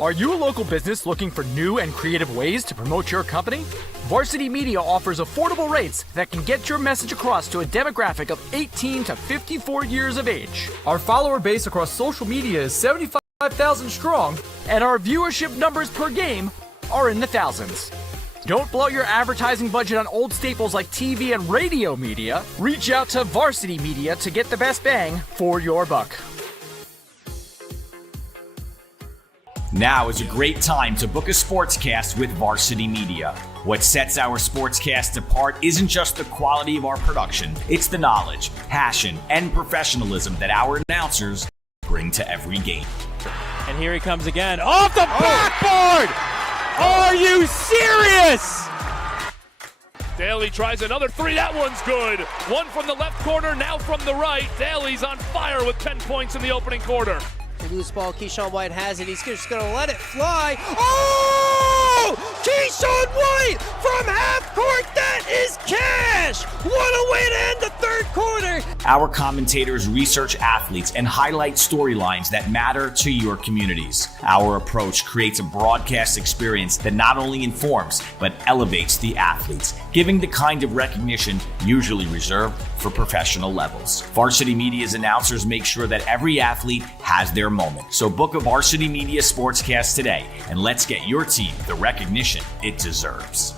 Are you a local business looking for new and creative ways to promote your company? Varsity Media offers affordable rates that can get your message across to a demographic of 18 to 54 years of age. Our follower base across social media is 75,000 strong, and our viewership numbers per game are in the thousands. Don't blow your advertising budget on old staples like TV and radio media. Reach out to Varsity Media to get the best bang for your buck. Now is a great time to book a sportscast with Varsity Media. What sets our sportscast apart isn't just the quality of our production, it's the knowledge, passion, and professionalism that our announcers bring to every game. And here he comes again. Off the backboard! Are you serious? Daly tries another three. That one's good. One from the left corner, now from the right. Daly's on fire with 10 points in the opening quarter. The loose ball, Keyshawn White has it. He's just going to let it fly. Oh! Keyshawn White from half court. That is cash. What a way to end the third quarter. Our commentators research athletes and highlight storylines that matter to your communities. Our approach creates a broadcast experience that not only informs, but elevates the athletes, giving the kind of recognition usually reserved for professional levels. Varsity Media's announcers make sure that every athlete has their moment. So book a Varsity Media Sportscast today, and let's get your team the recognition it deserves.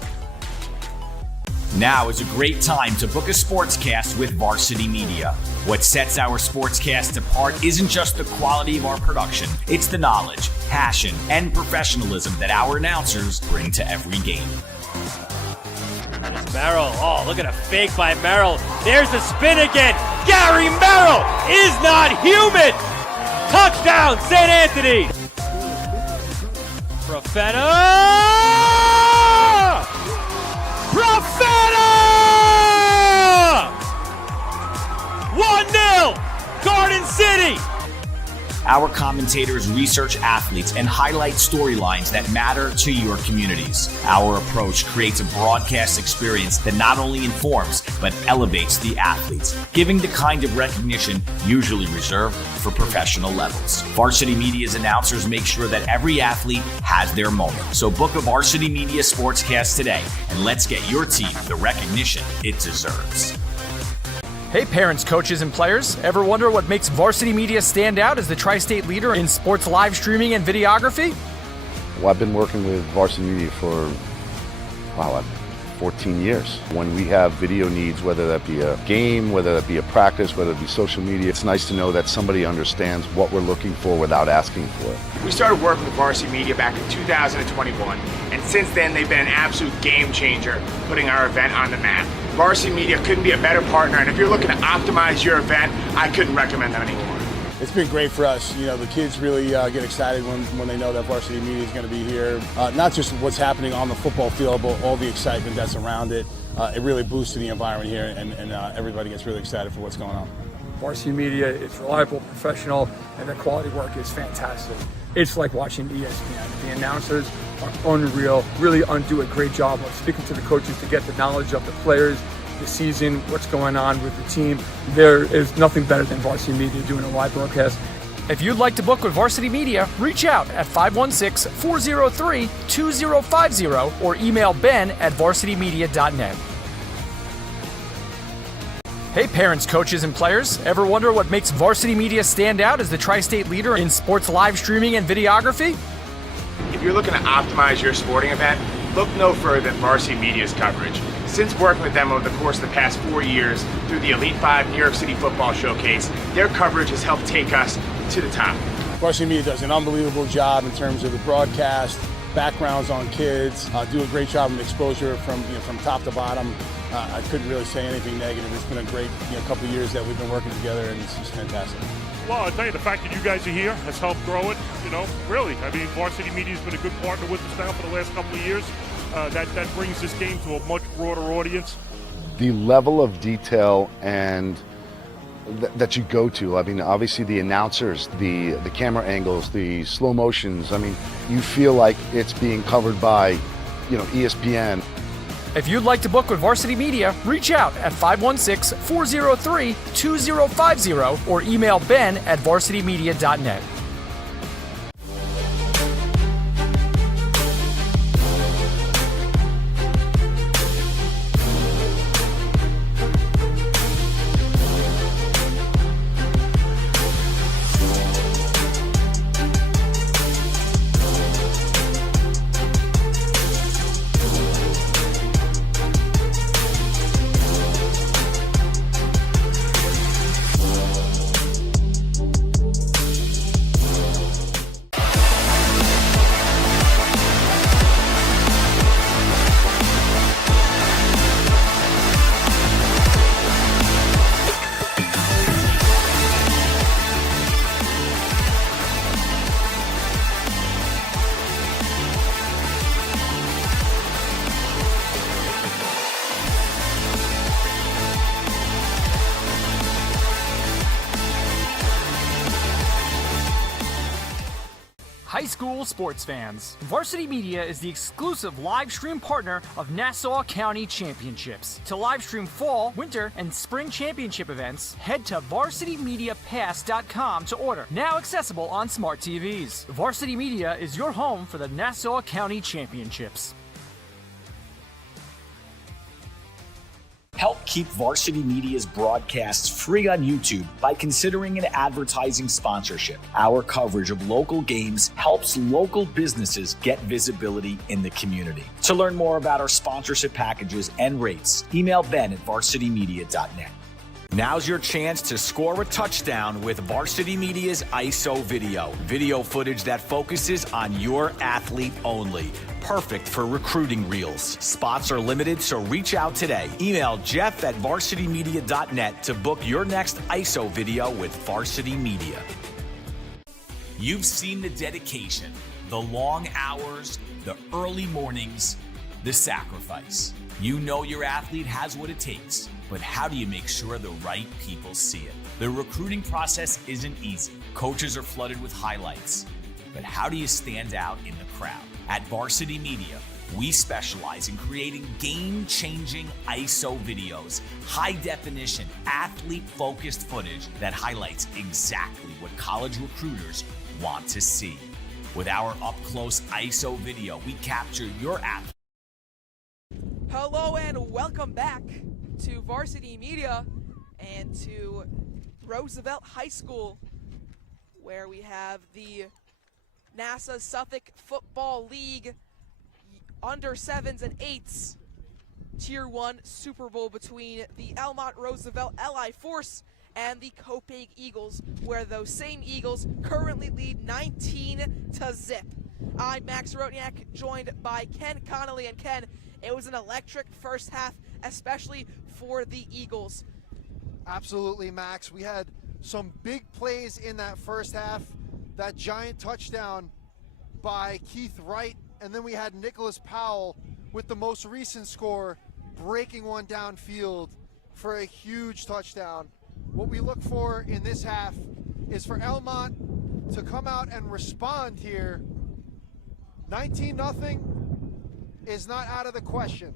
Now is a great time to book a sportscast with Varsity Media. What sets our sportscast apart isn't just the quality of our production, it's the knowledge, passion, and professionalism that our announcers bring to every game. It's Merrill. Oh, look at a fake by Merrill. There's the spin again. Gary Merrill is not human. Touchdown, St. Anthony. Profeta! 1-0, Garden City. Our commentators research athletes and highlight storylines that matter to your communities. Our approach creates a broadcast experience that not only informs, but elevates the athletes, giving the kind of recognition usually reserved for professional levels. Varsity Media's announcers make sure that every athlete has their moment. So book a Varsity Media Sportscast today, and let's get your team the recognition it deserves. Hey parents, coaches, and players. Ever wonder what makes Varsity Media stand out as the tri-state leader in sports live streaming and videography? Well, I've been working with Varsity Media for, 14 years. When we have video needs, whether that be a game, whether that be a practice, whether it be social media, it's nice to know that somebody understands what we're looking for without asking for it. We started working with Varsity Media back in 2021, and since then they've been an absolute game changer, putting our event on the map. Varsity Media couldn't be a better partner, and if you're looking to optimize your event, I couldn't recommend them anymore. It's been great for us. You know, the kids really get excited when they know that Varsity Media is going to be here. Not just what's happening on the football field, but all the excitement that's around it. It really boosts the environment here, and everybody gets really excited for what's going on. Varsity Media is reliable, professional, and their quality work is fantastic. It's like watching ESPN. The announcers are unreal, really do a great job of speaking to the coaches to get the knowledge of the players, the season, what's going on with the team. There is nothing better than Varsity Media doing a live broadcast. If you'd like to book with Varsity Media, reach out at 516-403-2050 or email ben@varsitymedia.net. Hey parents, coaches, and players. Ever wonder what makes Varsity Media stand out as the tri-state leader in sports live streaming and videography? If you're looking to optimize your sporting event, look no further than Varsity Media's coverage. Since working with them over the course of the past 4 years through the Elite 5 New York City Football Showcase, their coverage has helped take us to the top. Varsity Media does an unbelievable job in terms of the broadcast, backgrounds on kids, do a great job of exposure from top to bottom. I couldn't really say anything negative. It's been a great couple of years that we've been working together, and it's just fantastic. Well, I'll tell you, the fact that you guys are here has helped grow it, really. I mean, Varsity Media's been a good partner with us now for the last couple of years. That brings this game to a much broader audience. The level of detail and that you go to, I mean, obviously the announcers, the camera angles, the slow motions, I mean, you feel like it's being covered by, ESPN. If you'd like to book with Varsity Media, reach out at 516-403-2050 or email ben@varsitymedia.net. High school sports fans, Varsity Media is the exclusive live stream partner of Nassau County Championships. To live stream fall, winter, and spring championship events, head to varsitymediapass.com to order. Now accessible on smart TVs. Varsity Media is your home for the Nassau County Championships. Help keep Varsity Media's broadcasts free on YouTube by considering an advertising sponsorship. Our coverage of local games helps local businesses get visibility in the community. To learn more about our sponsorship packages and rates, email Ben at varsitymedia.net. Now's your chance to score a touchdown with Varsity Media's ISO video. Video footage that focuses on your athlete only. Perfect for recruiting reels. Spots are limited, so reach out today. Email Jeff at varsitymedia.net to book your next ISO video with Varsity Media. You've seen the dedication, the long hours, the early mornings, the sacrifice. You know your athlete has what it takes, but how do you make sure the right people see it? The recruiting process isn't easy. Coaches are flooded with highlights, but how do you stand out in the crowd? At Varsity Media, we specialize in creating game-changing ISO videos, high-definition, athlete-focused footage that highlights exactly what college recruiters want to see. With our up-close ISO video, we capture your athlete. Hello and welcome back to Varsity Media and to Roosevelt High School, where we have the NASA Suffolk Football League under 7s and 8s Tier 1 Super Bowl between the Elmont Roosevelt LI Force and the Copiague Eagles, where those same Eagles currently lead 19-0. I'm Max Rotniak, joined by Ken Connolly. And Ken, it was an electric first half, especially for the Eagles. Absolutely, Max. We had some big plays in that first half. That giant touchdown by Keith Wright, and then we had Nicholas Powell with the most recent score, breaking one downfield for a huge touchdown. What we look for in this half is for Elmont to come out and respond here. 19-0 is not out of the question.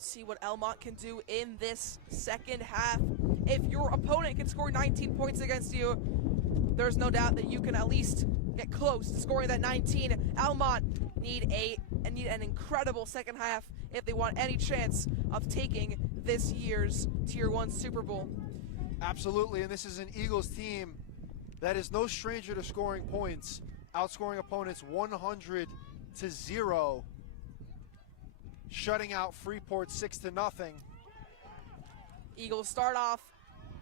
See what Elmont can do in this second half. If your opponent can score 19 points against you, there's no doubt that you can at least get close to scoring that 19. Elmont need an incredible second half if they want any chance of taking this year's Tier 1 Super Bowl. Absolutely, and this is an Eagles team that is no stranger to scoring points, outscoring opponents 100-0, shutting out Freeport 6-0. Eagles start off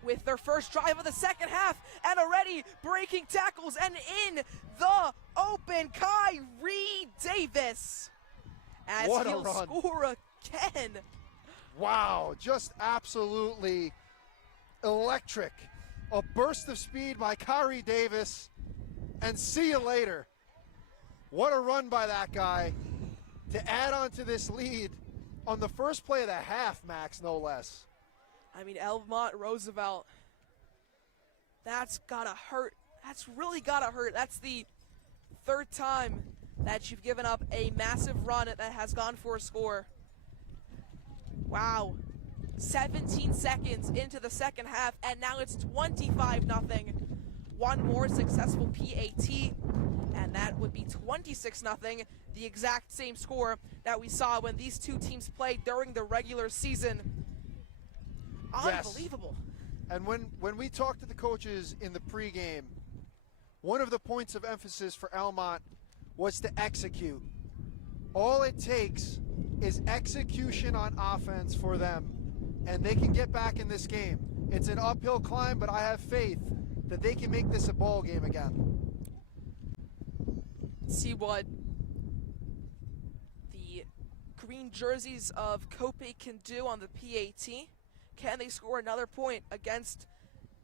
with their first drive of the second half and already breaking tackles and in the open, Kyrie Davis. As what he'll a run. Score again. Wow, just absolutely electric. A burst of speed by Kyrie Davis, and see you later. What a run by that guy to add on to this lead on the first play of the half, Max, no less. I mean, Elmont Roosevelt, that's gotta hurt. That's really gotta hurt. That's the third time that you've given up a massive run that has gone for a score. Wow. 17 seconds into the second half, and now it's 25-0. One more successful PAT, and that would be 26-0, the exact same score that we saw when these two teams played during the regular season. Unbelievable. Yes. And when we talked to the coaches in the pregame, one of the points of emphasis for Elmont was to execute. All it takes is execution on offense for them, and they can get back in this game. It's an uphill climb, but I have faith that they can make this a ball game again. See what the green jerseys of Copiague can do on the PAT. Can they score another point against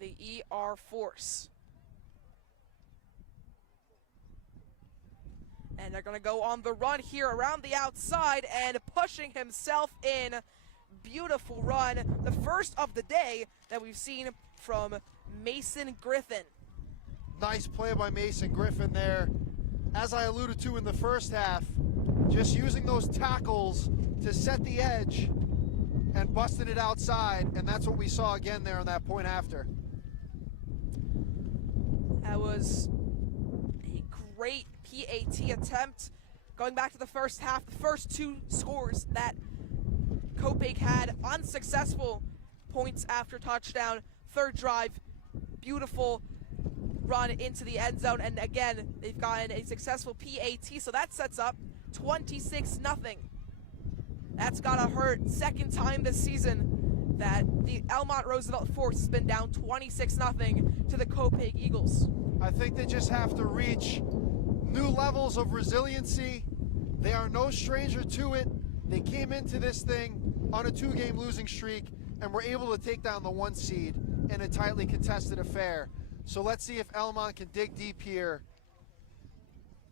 the ER Force? And they're going to go on the run here around the outside and pushing himself in. Beautiful run. The first of the day that we've seen from Mason Griffin. Nice play by Mason Griffin there. As I alluded to in the first half, just using those tackles to set the edge and busting it outside, and that's what we saw again there on that point after. That was a great PAT attempt. Going back to the first half, the first two scores that Copiague had unsuccessful points after touchdown. Third drive, beautiful run into the end zone, and again, they've gotten a successful PAT, so that sets up 26-0. That's gotta hurt. Second time this season that the Elmont Roosevelt Force has been down 26-0 to the Copiague Eagles. I think they just have to reach new levels of resiliency. They are no stranger to it. They came into this thing on a 2-game losing streak and were able to take down the 1 seed in a tightly contested affair. So let's see if Elmont can dig deep here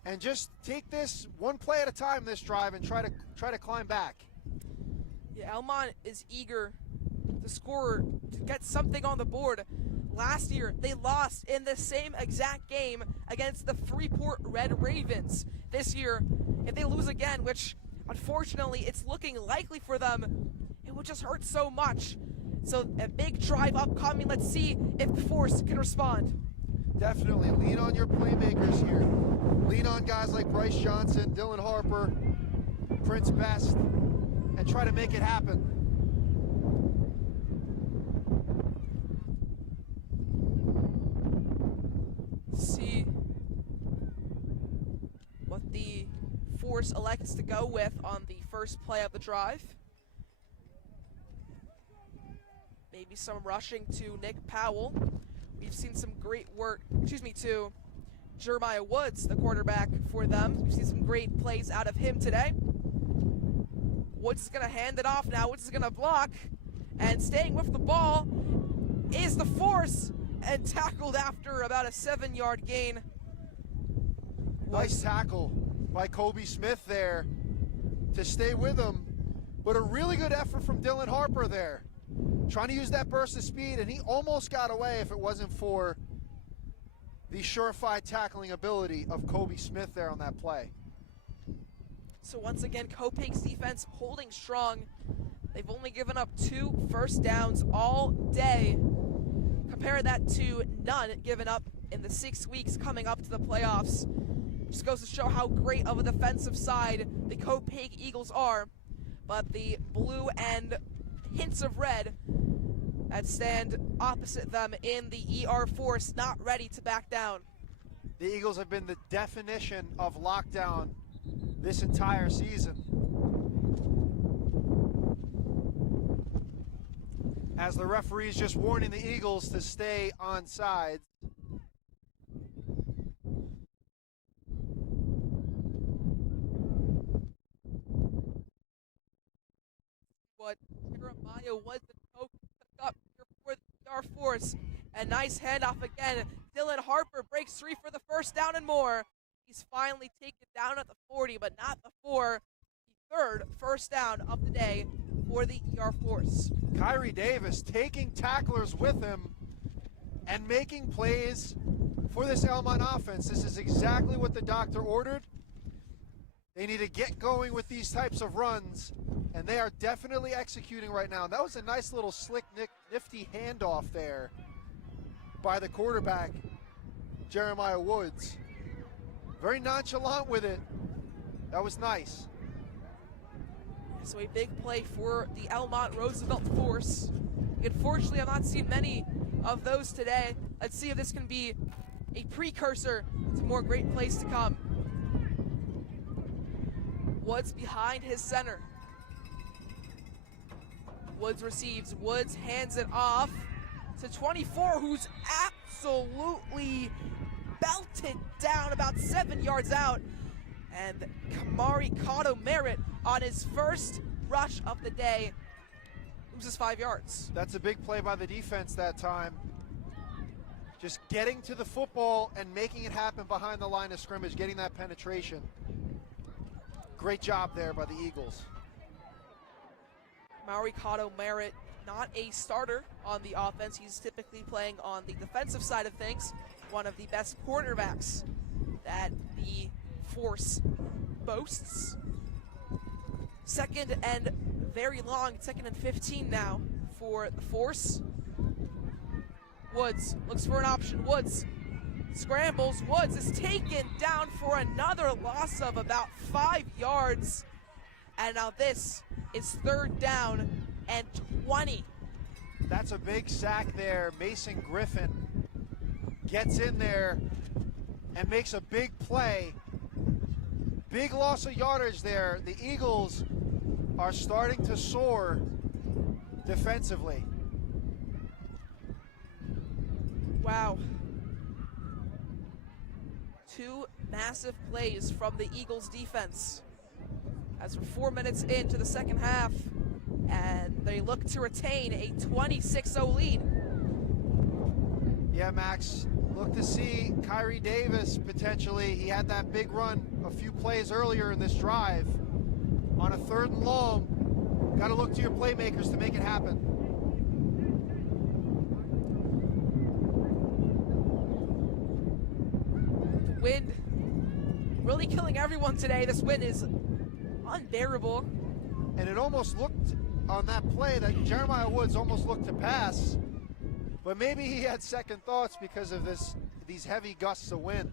and just take this one play at a time this drive and try to climb back. Yeah, Elmont is eager to score, to get something on the board. Last year, they lost in the same exact game against the Freeport Red Ravens. This year, if they lose again, which unfortunately it's looking likely for them, it would just hurt so much. So a big drive upcoming. Let's see if the Force can respond. Definitely lean on your playmakers here. Lean on guys like Bryce Johnson, Dylan Harper, Prince Best, and try to make it happen. See what the Force elects to go with on the first play of the drive. Maybe some rushing to Nick Powell. We've seen some great work, to Jeremiah Woods, the quarterback for them. We've seen some great plays out of him today. Woods is going to hand it off now. Woods is going to block. And staying with the ball is the Force, and tackled after about a 7-yard gain. Nice tackle by Kobe Smith there to stay with him. But a really good effort from Dylan Harper there. Trying to use that burst of speed, and he almost got away if it wasn't for the surefire tackling ability of Kobe Smith there on that play. So once again, Copiague's defense holding strong. They've only given up 2 first downs all day. Compare that to none given up in the 6 weeks coming up to the playoffs. Just goes to show how great of a defensive side the Copiague Eagles are. But the blue and hints of red that stand opposite them in the ER Force, not ready to back down. The Eagles have been the definition of lockdown this entire season. As the referee's just warning the Eagles to stay on sides. What Jeremiah was the coach took up here for the ER Force. A nice handoff again. Dylan Harper breaks 3 for the first down and more. He's finally taken down at the 40, but not before the 3rd first down of the day for the ER Force. Kyrie Davis taking tacklers with him and making plays for this Elmont offense. This is exactly what the doctor ordered. They need to get going with these types of runs, and they are definitely executing right now. That was a nice little slick, nifty handoff there by the quarterback, Jeremiah Woods. Very nonchalant with it. That was nice. So a big play for the Elmont Roosevelt Force. Unfortunately, I've not seen many of those today. Let's see if this can be a precursor to more great plays to come. Woods behind his center. Woods receives. Woods hands it off to 24, who's absolutely belted down about 7 yards out. And Kamari Cotto Merritt on his first rush of the day loses 5 yards. That's a big play by the defense that time. Just getting to the football and making it happen behind the line of scrimmage, getting that penetration. Great job there by the Eagles. Kamari Cotto Merritt, not a starter on the offense. He's typically playing on the defensive side of things. One of the best cornerbacks that the Force boasts. Second and very long, 2nd and 15 now for the Force. Woods looks for an option. Woods scrambles. Woods is taken down for another loss of about 5 yards. And now this is 3rd down and 20. That's a big sack there. Mason Griffin gets in there and makes a big play. Big loss of yardage there. The Eagles are starting to soar defensively. Wow. 2 massive plays from the Eagles defense. As we're 4 minutes into the second half, and they look to retain a 26-0 lead. Yeah, Max, look to see Kyrie Davis potentially. He had that big run a few plays earlier in this drive. On a 3rd and long, got to look to your playmakers to make it happen. The wind really killing everyone today. This wind is unbearable. And it almost looked on that play that Jeremiah Woods almost looked to pass, but maybe he had second thoughts because of these heavy gusts of wind.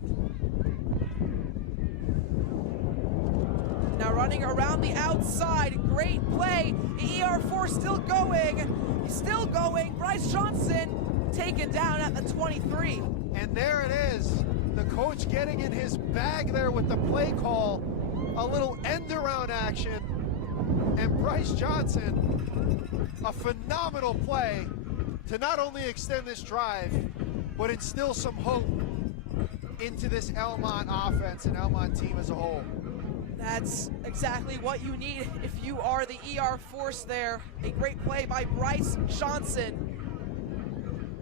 Now running around the outside, great play. The ER4 still going. He's still going. Bryce Johnson taken down at the 23. And there it is. The coach getting in his bag there with the play call. A little end around action. And Bryce Johnson, a phenomenal play to not only extend this drive, but instill some hope into this Elmont offense and Elmont team as a whole. That's exactly what you need if you are the ER Force there. A great play by Bryce Johnson.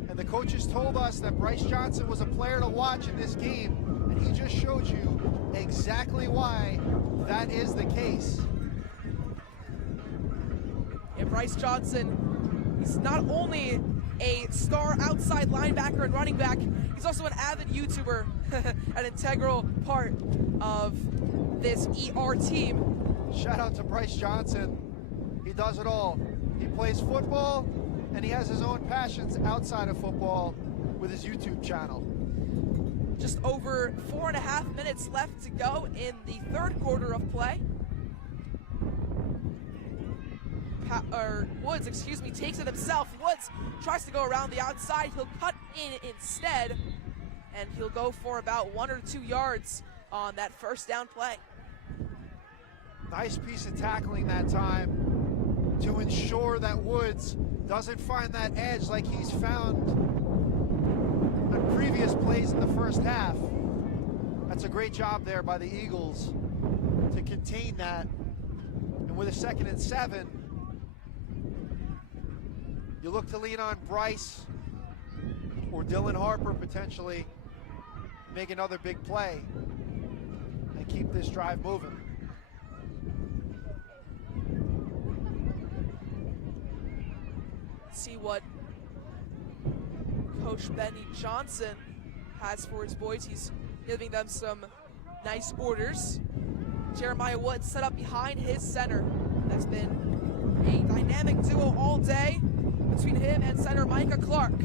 And the coaches told us that Bryce Johnson was a player to watch in this game, and he just showed you exactly why that is the case. And Bryce Johnson, he's not only a star outside linebacker and running back, he's also an avid YouTuber, an integral part of this ER team. Shout out to Bryce Johnson. He does it all. He plays football, and he has his own passions outside of football with his YouTube channel. Just over 4.5 minutes left to go in the 3rd quarter of play. Woods, takes it himself. Woods tries to go around the outside. He'll cut in instead, and he'll go for about 1 or 2 yards on that 1st down play. Nice piece of tackling that time to ensure that Woods doesn't find that edge like he's found on previous plays in the 1st half. That's a great job there by the Eagles to contain that. And with a 2nd and 7, you look to lean on Bryce or Dylan Harper potentially, make another big play and keep this drive moving. Let's see what Coach Benny Johnson has for his boys. He's giving them some nice orders. Jeremiah Woods set up behind his center. That's been a dynamic duo all day between him and center Micah Clark.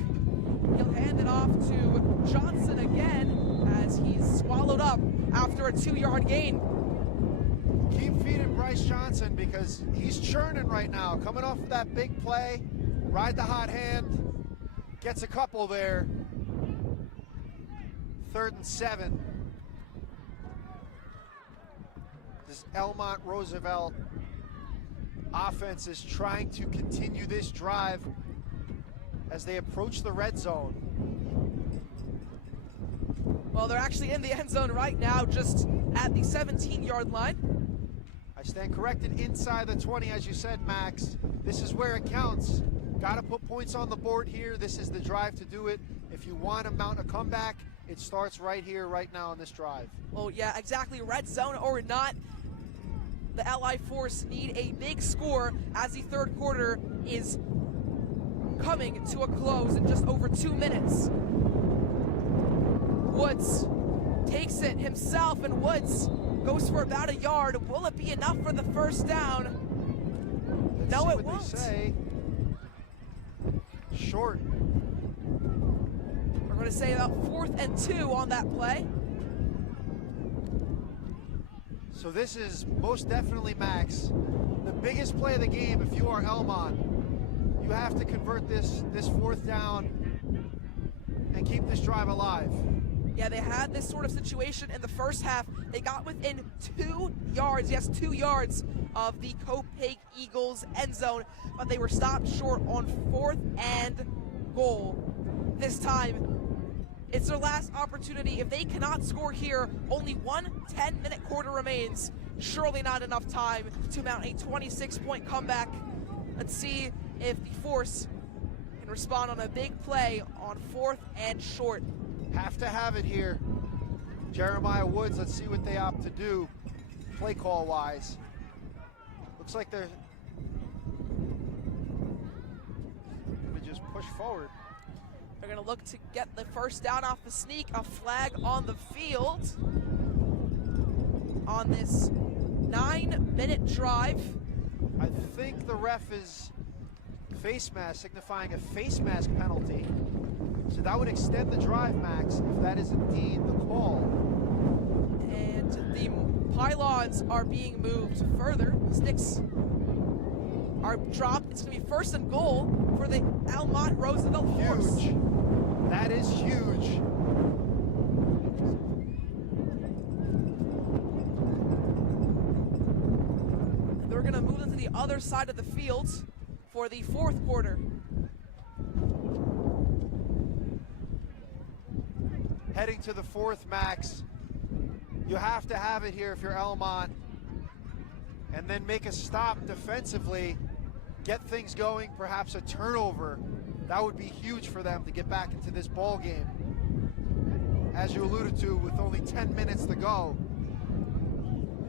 He'll hand it off to Johnson again as he's swallowed up after a 2-yard gain. Keep feeding Bryce Johnson because he's churning right now. Coming off of that big play, ride the hot hand, gets a couple there. 3rd and 7. This Elmont Roosevelt offense is trying to continue this drive as they approach the red zone. Well, they're actually in the end zone right now, just at the 17-yard line. I stand corrected, inside the 20, as you said, Max. This is where it counts. Got to put points on the board here. This is the drive to do it. If you want to mount a comeback, it starts right here, right now on this drive. Oh, yeah, exactly. Red zone or not, the Ally Force need a big score as the 3rd quarter is coming to a close in just over 2 minutes. Woods takes it himself, and Woods goes for about a yard. Will it be enough for the 1st down? Let's no, see it what won't. They say. Short. We're going to say about 4th and 2 on that play. So this is most definitely, Max, the biggest play of the game if you are Elmont. You have to convert this fourth down and keep this drive alive. Yeah, they had this sort of situation in the first half. They got within 2 yards, yes, 2 yards of the Copiague Eagles end zone, but they were stopped short on 4th and goal. This time, it's their last opportunity. If they cannot score here, only one 10-minute quarter remains. Surely not enough time to mount a 26-point comeback. Let's see if the Force can respond on a big play on 4th and short. Have to have it here. Jeremiah Woods, let's see what they opt to do play call wise. Looks like they're gonna just push forward. They're gonna look to get the first down off the sneak. A flag on the field on this 9-minute drive. I think the ref is face mask, signifying a face mask penalty. So that would extend the drive, Max, if that is indeed the call. And the pylons are being moved further. Sticks are dropped. It's going to be 1st and goal for the Elmont Roosevelt Force. Huge. That is huge. They're going to move into the other side of the field for the 4th quarter. Heading to the 4th, Max. You have to have it here if you're Elmont. And then make a stop defensively. Get things going, perhaps a turnover. That would be huge for them to get back into this ball game. As you alluded to, with only 10 minutes to go.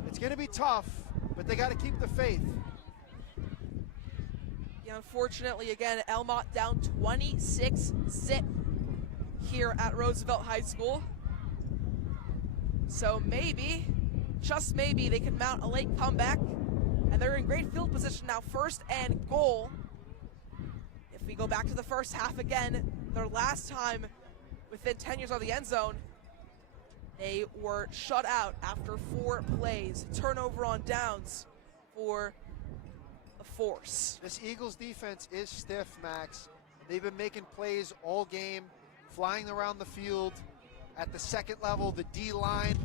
It's going to be tough, but they got to keep the faith. Yeah, unfortunately, again, Elmont down 26-zip here at Roosevelt High School. So maybe, just maybe, they can mount a late comeback. And they're in great field position now, 1st and goal. If we go back to the first half again, their last time within 10 yards of the end zone, they were shut out after 4 plays. Turnover on downs for the Force. This Eagles defense is stiff, Max. They've been making plays all game, flying around the field at the 2nd level, the D-line,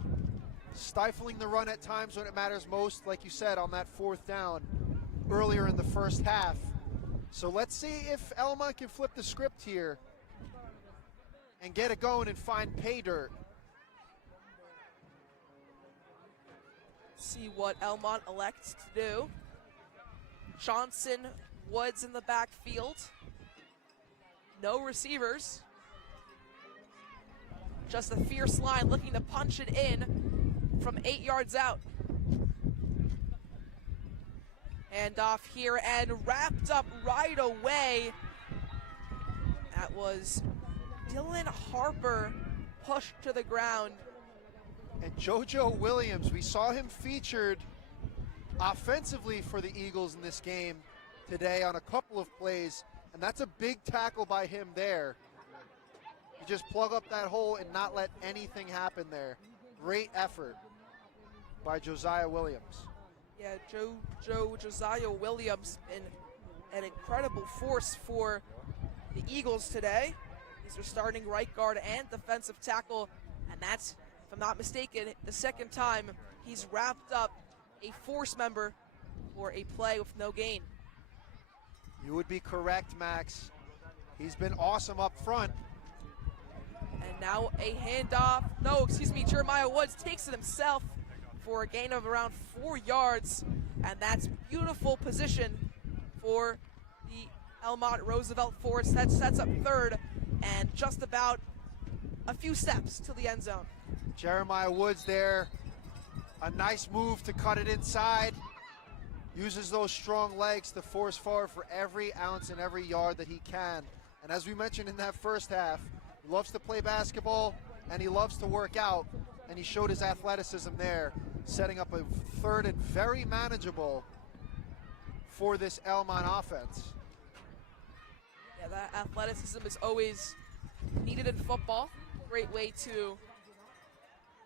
stifling the run at times when it matters most, like you said, on that 4th down earlier in the first half. So let's see if Elmont can flip the script here and get it going and find pay dirt. See what Elmont elects to do. Johnson, Woods in the backfield. No receivers. Just a fierce line looking to punch it in from 8 yards out. And off here and wrapped up right away. That was Dylan Harper pushed to the ground. And JoJo Williams, we saw him featured offensively for the Eagles in this game today on a couple of plays, and that's a big tackle by him there. You just plug up that hole and not let anything happen there. Great effort by Josiah Williams. Yeah, Josiah Williams been an incredible force for the Eagles today. He's their starting right guard and defensive tackle, and that's, if I'm not mistaken, the 2nd time he's wrapped up a Force member for a play with no gain. You would be correct, Max. He's been awesome up front. And now a handoff. No, excuse me, Jeremiah Woods takes it himself for a gain of around 4 yards. And that's beautiful position for the Elmont Roosevelt Force. That sets up 3rd and just about a few steps to the end zone. Jeremiah Woods there. A nice move to cut it inside. Uses those strong legs to force forward for every ounce and every yard that he can. And as we mentioned in that first half, he loves to play basketball and he loves to work out. And he showed his athleticism there, setting up a 3rd and very manageable for this Elmont offense. Yeah, that athleticism is always needed in football. Great way to,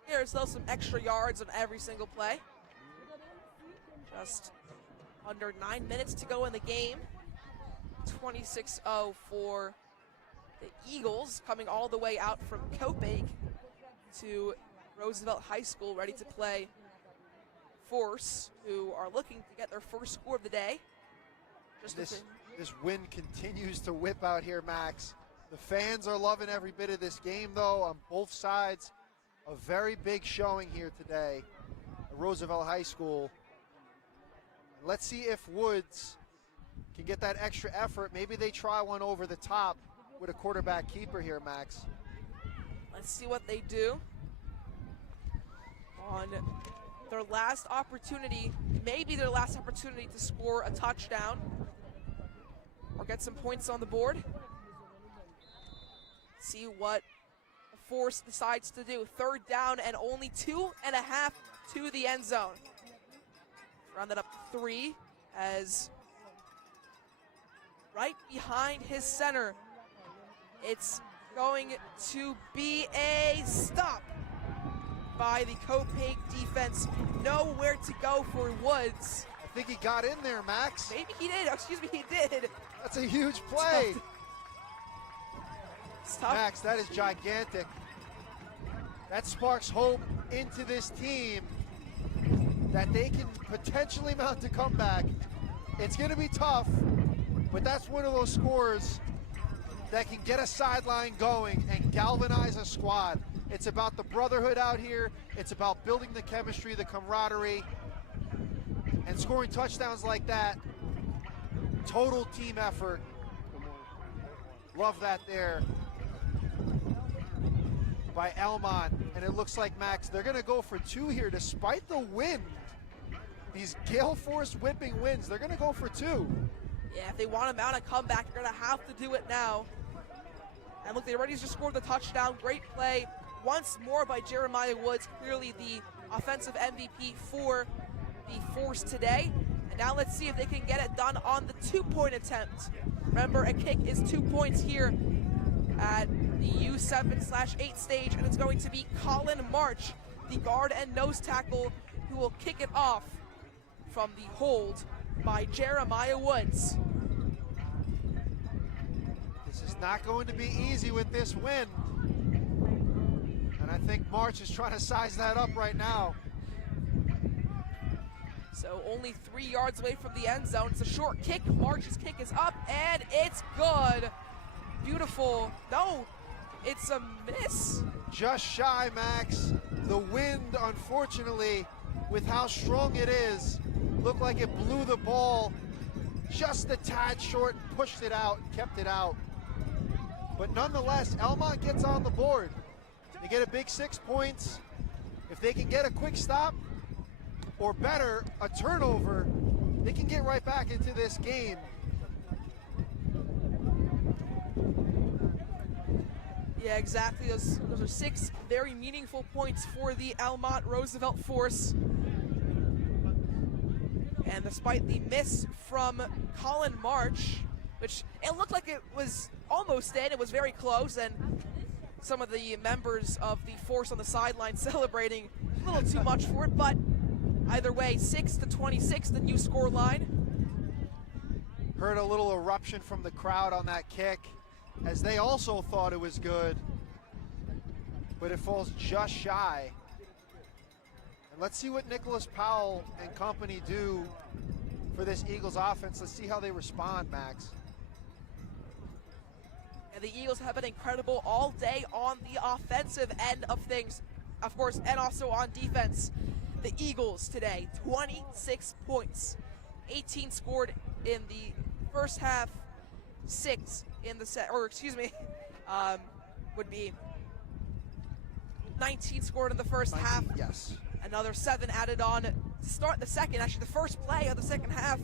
there's still some extra yards on every single play. Just under 9 minutes to go in the game. 26-0 for the Eagles, coming all the way out from Copiague to Roosevelt High School, ready to play Force, who are looking to get their first score of the day. This wind continues to whip out here, Max. The fans are loving every bit of this game, though, on both sides. A very big showing here today at Roosevelt High School. Let's see if Woods can get that extra effort. Maybe they try one over the top with a quarterback keeper here, Max. Let's see what they do. On their last opportunity, maybe their last opportunity to score a touchdown or get some points on the board. See what the Force decides to do. 3rd down and only 2.5 to the end zone. Round that up to 3 as right behind his center, it's going to be a stop by the Copiague defense. Nowhere to go for Woods. I think he got in there, Max. Maybe he did. Excuse me, he did. That's a huge play. Max, that is gigantic. That sparks hope into this team that they can potentially mount a comeback. It's going to be tough, but that's one of those scores that can get a sideline going and galvanize a squad. It's about the brotherhood out here. It's about building the chemistry, the camaraderie, and scoring touchdowns like that. Total team effort. Love that there by Elmont. And it looks like, Max, they're going to go for 2 here despite the wind. These gale force whipping winds, they're going to go for 2. Yeah, if they want to mount a comeback, they're going to have to do it now. And look, they already just scored the touchdown. Great play once more by Jeremiah Woods, clearly the offensive MVP for the Force today. And now let's see if they can get it done on the 2-point attempt. Remember, a kick is 2 points here at the U7/8 stage, and it's going to be Colin March, the guard and nose tackle, who will kick it off from the hold by Jeremiah Woods. This is not going to be easy with this wind. And I think March is trying to size that up right now. So only 3 yards away from the end zone. It's a short kick. March's kick is up, and it's good. Beautiful. No, it's a miss. Just shy, Max. The wind, unfortunately, with how strong it is, looked like it blew the ball just a tad short, pushed it out, kept it out. But nonetheless, Elmont gets on the board. They get a big 6 points. If they can get a quick stop, or better, a turnover, they can get right back into this game. Yeah, exactly. Those are 6 very meaningful points for the Elmont Roosevelt Force. And despite the miss from Colin March, which it looked like it was almost in, it was very close, and some of the members of the Force on the sideline celebrating a little too much for it, but either way, 6-26, the new score line. Heard a little eruption from the crowd on that kick, as they also thought it was good, but it falls just shy. And let's see what Nicholas Powell and company do for this Eagles offense. Let's see how they respond, Max. And the Eagles have been incredible all day on the offensive end of things, of course, and also on defense. The Eagles today, 26 points, 18 scored in the first half, 6 in the set, or excuse me, would be 19 scored in the first half. Yes. Another 7 added on to start the second, actually the first play of the second half,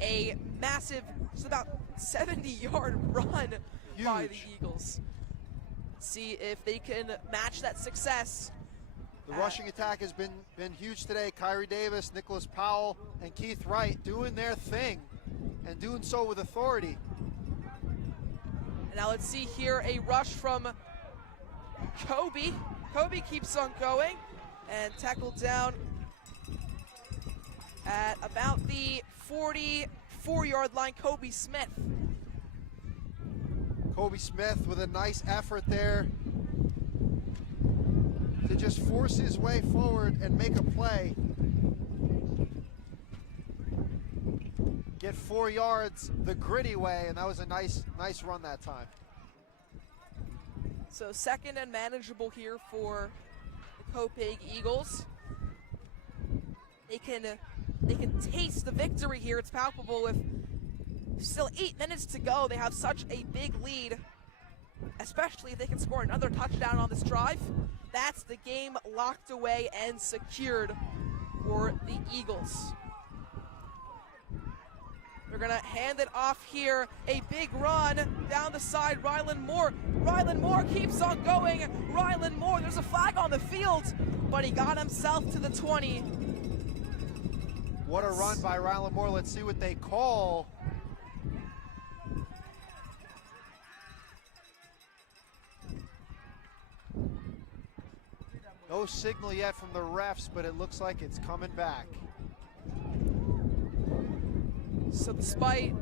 a massive, just about 70-yard run by the Eagles. See if they can match that success. The rushing attack has been huge today. Kyrie Davis, Nicholas Powell, and Keith Wright doing their thing, and doing so with authority. And now let's see here a rush from Kobe. Kobe keeps on going and tackled down at about the 44-yard line, Kobe Smith. Kobe Smith with a nice effort there to just force his way forward and make a play. Get 4 yards the gritty way, and that was a nice run that time. So second and manageable here for the Copiague Eagles. They can taste the victory here. It's palpable with still 8 minutes to go. They have such a big lead, especially if they can score another touchdown on this drive. That's the game locked away and secured for the Eagles. They're gonna hand it off here. A big run down the side. Rylan Moore keeps on going. Rylan Moore, there's a flag on the field, but he got himself to the 20. What a run by Rylan Moore. Let's see what they call. No signal yet from the refs, but it looks like it's coming back. So despite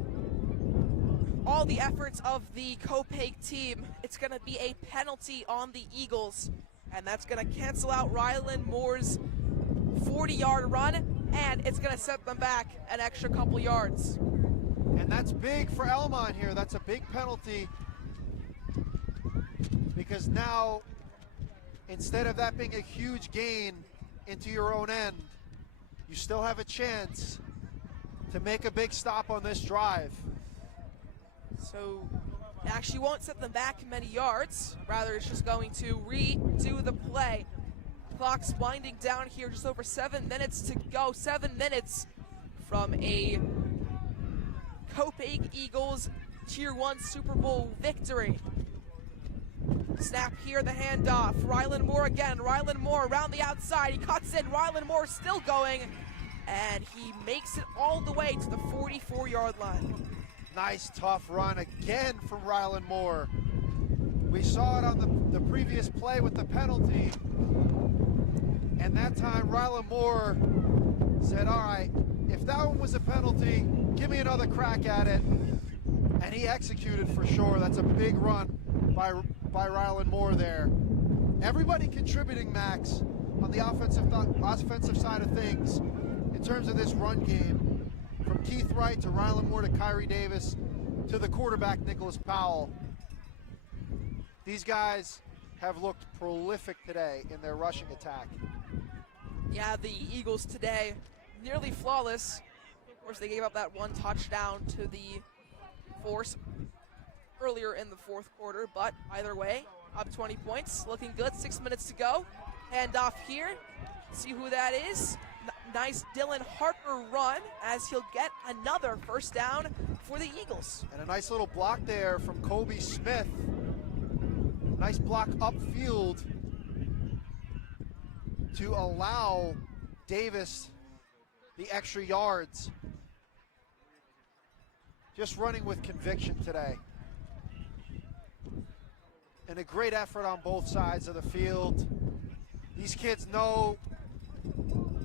all the efforts of the Copiague team, it's going to be a penalty on the Eagles, and that's going to cancel out Rylan Moore's 40-yard run, and it's going to set them back an extra couple yards. And that's big for Elmont here. That's a big penalty, because now, instead of that being a huge gain into your own end, you still have a chance to make a big stop on this drive. So it actually won't set them back many yards. Rather, it's just going to redo the play. Clock's winding down here, just over 7 minutes to go. 7 minutes from a Copiague Eagles Tier 1 Super Bowl victory. Snap here, the handoff. Rylan Moore again. Rylan Moore around the outside. He cuts in. Rylan Moore still going, and he makes it all the way to the 44-yard line. Nice tough run again from Rylan Moore. We saw it on the previous play with the penalty, and that time Rylan Moore said, all right, if that one was a penalty, give me another crack at it. And he executed for sure. That's a big run by Rylan Moore there. Everybody contributing, Max, on the offensive side of things in terms of this run game, from Keith Wright to Rylan Moore to Kyrie Davis to the quarterback Nicholas Powell. These guys have looked prolific today in their rushing attack. Yeah, the Eagles today nearly flawless. Of course, they gave up that one touchdown to the Force earlier in the fourth quarter, but either way, up 20 points, looking good. 6 minutes to go. Hand off here. See who that is. Nice Dylan Harper run as he'll get another first down for the Eagles. And a nice little block there from Kobe Smith. Nice block upfield to allow Davis the extra yards. Just running with conviction today. And a great effort on both sides of the field. These kids know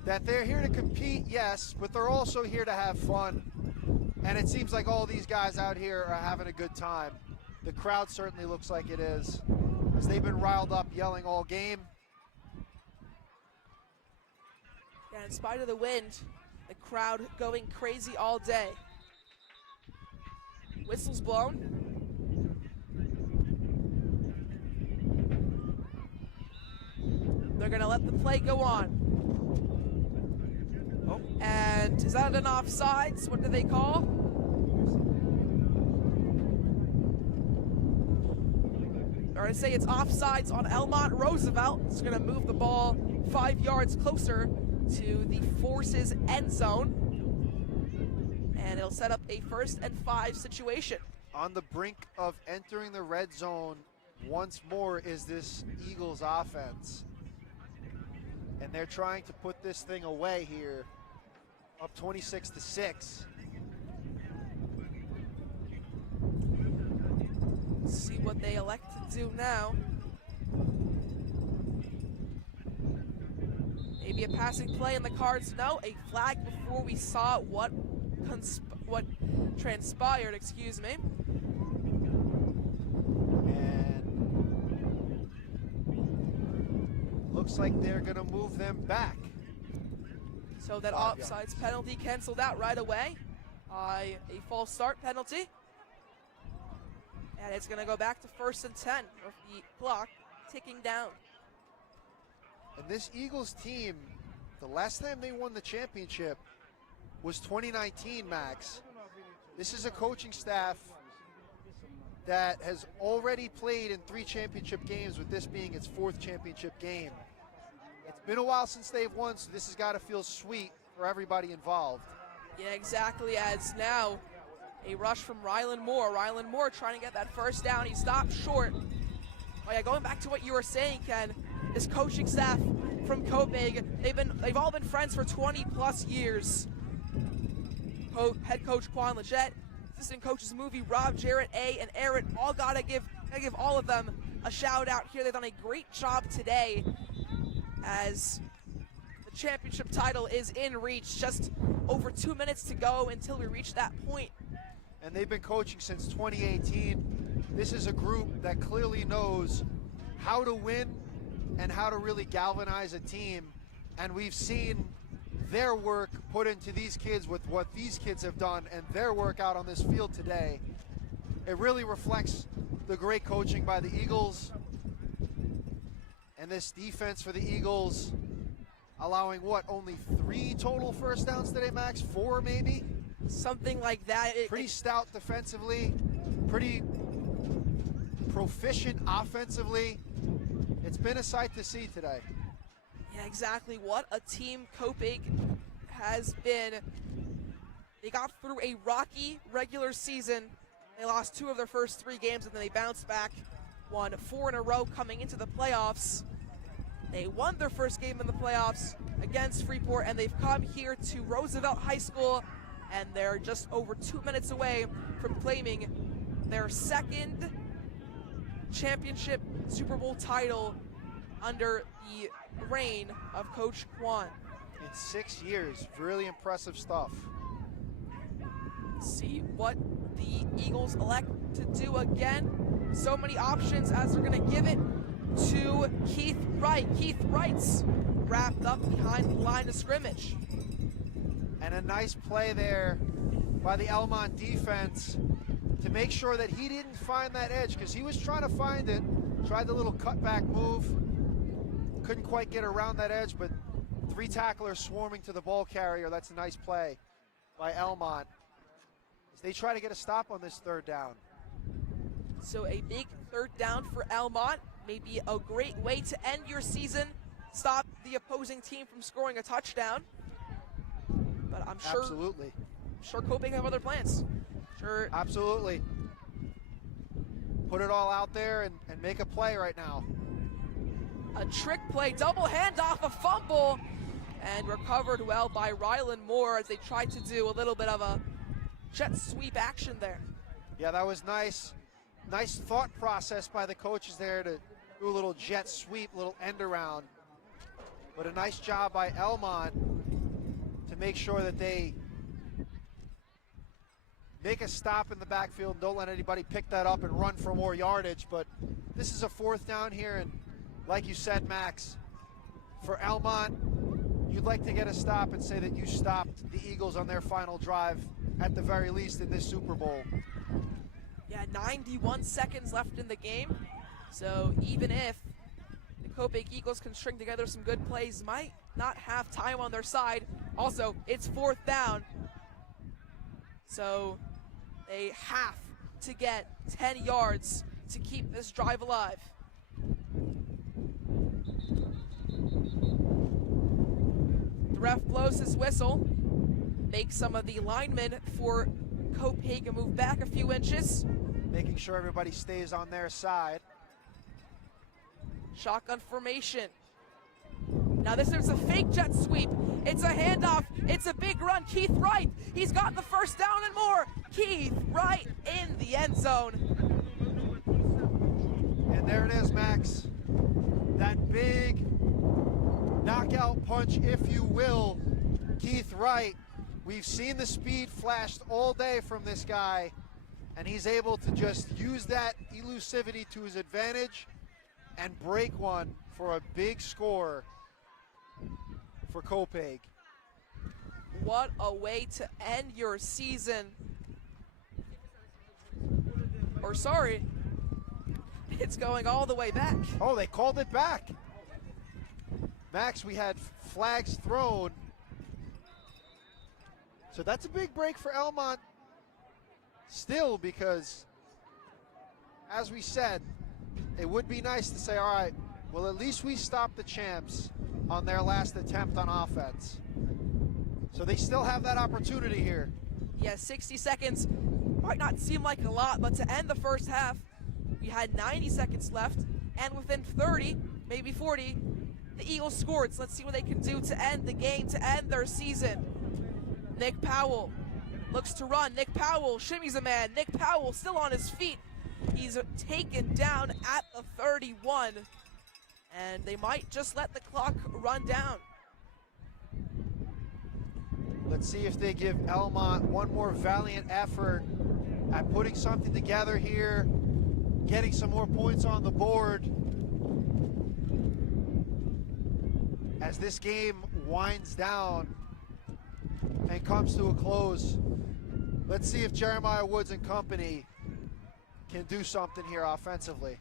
that they're here to compete, yes, but they're also here to have fun. And it seems like all these guys out here are having a good time. The crowd certainly looks like it is, as they've been riled up, yelling all game. Yeah, in spite of the wind, the crowd going crazy all day. Whistle's blown. They're gonna let the play go on. Oh, and is that an offsides? What do they call? Or I say it's offsides on Elmont. Roosevelt. It's gonna move the ball 5 yards closer to the Force's end zone. And it'll set up a 1st and 5 situation. On the brink of entering the red zone once more is this Eagles offense. And they're trying to put this thing away here, up 26-6. Let's see what they elect to do now. Maybe a passing play in the cards. No, a flag before we saw what transpired, excuse me. And looks like they're going to move them back. So that offsides penalty canceled out right away. A false start penalty. And it's going to go back to 1st and 10 with the clock ticking down. And this Eagles team, the last time they won the championship was 2019, Max. This is a coaching staff that has already played in 3 championship games, with this being its 4th championship game. It's been a while since they've won, so this has got to feel sweet for everybody involved. Yeah, exactly, as now a rush from Rylan Moore. Rylan Moore trying to get that first down. He stopped short. Oh yeah, going back to what you were saying, Ken, this coaching staff from Copiague, they've all been friends for 20 plus years. Head coach Quan Leggett, assistant coaches Movie, Rob, Jarrett, A, and Aaron, all gotta give all of them a shout out here. They've done a great job today as the championship title is in reach. Just over 2 minutes to go until we reach that point. And they've been coaching since 2018. This is a group that clearly knows how to win and how to really galvanize a team. And we've seen their work put into these kids with what these kids have done and their work out on this field today. It really reflects the great coaching by the Eagles. And this defense for the Eagles allowing only 3 total first downs today, Max? 4 maybe? Something like that. Pretty stout defensively, pretty proficient offensively. It's been a sight to see today. Yeah, exactly. What a team Copiague has been. They got through a rocky regular season. They lost 2 of their first 3 games, and then they bounced back, won 4 in a row coming into the playoffs. They won their first game in the playoffs against Freeport, and they've come here to Roosevelt High School, and they're just over 2 minutes away from claiming their 2nd championship Super Bowl title under the reign of Coach Quan. In 6 years, really impressive stuff. Let's see what the Eagles elect to do again. So many options as they're going to give it to Keith Wright. Keith Wright's wrapped up behind the line of scrimmage. And a nice play there by the Elmont defense to make sure that he didn't find that edge, because he was trying to find it, tried the little cutback move, couldn't quite get around that edge, but 3 tacklers swarming to the ball carrier. That's a nice play by Elmont as they try to get a stop on this 3rd down. So a big 3rd down for Elmont, maybe a great way to end your season, stop the opposing team from scoring a touchdown. But I'm sure, absolutely, Copiague have other plans. Sure, absolutely. Put it all out there and make a play right now. A trick play, double handoff, a fumble, and recovered well by Rylan Moore as they tried to do a little bit of a jet sweep action there. Yeah, that was nice. Nice thought process by the coaches there to do a little jet sweep, little end around. But a nice job by Elmont to make sure that they make a stop in the backfield and don't let anybody pick that up and run for more yardage. But this is a 4th down here, and like you said, Max, for Elmont, you'd like to get a stop and say that you stopped the Eagles on their final drive, at the very least, in this Super Bowl. Yeah, 91 seconds left in the game. So even if the Copiague Eagles can string together some good plays, might not have time on their side. Also, it's 4th down. So they have to get 10 yards to keep this drive alive. The ref blows his whistle, makes some of the linemen for Copiague move back a few inches. Making sure everybody stays on their side. Shotgun formation. Now this is a fake jet sweep. It's a handoff. It's a big run. Keith Wright. He's got the 1st down and more. Keith Wright in the end zone. And there it is, Max. That big knockout punch, if you will, Keith Wright. We've seen the speed flashed all day from this guy, and he's able to just use that elusivity to his advantage and break one for a big score for Copiague. What a way to end your season. Or sorry, it's going all the way back. Oh, they called it back. Max, we had flags thrown. So that's a big break for Elmont still, because as we said, it would be nice to say, all right, well, at least we stopped the champs on their last attempt on offense. So they still have that opportunity here. Yeah, 60 seconds might not seem like a lot, but to end the first half, we had 90 seconds left, and within 30, maybe 40, the Eagles scored. So let's see what they can do to end the game, to end their season. Nick Powell looks to run. Nick Powell shimmies a man. Nick Powell still on his feet. He's taken down at the 31, and they might just let the clock run down. Let's see if they give Elmont one more valiant effort at putting something together here, getting some more points on the board as this game winds down and comes to a close. Let's see if Jeremiah Woods and company can do something here offensively.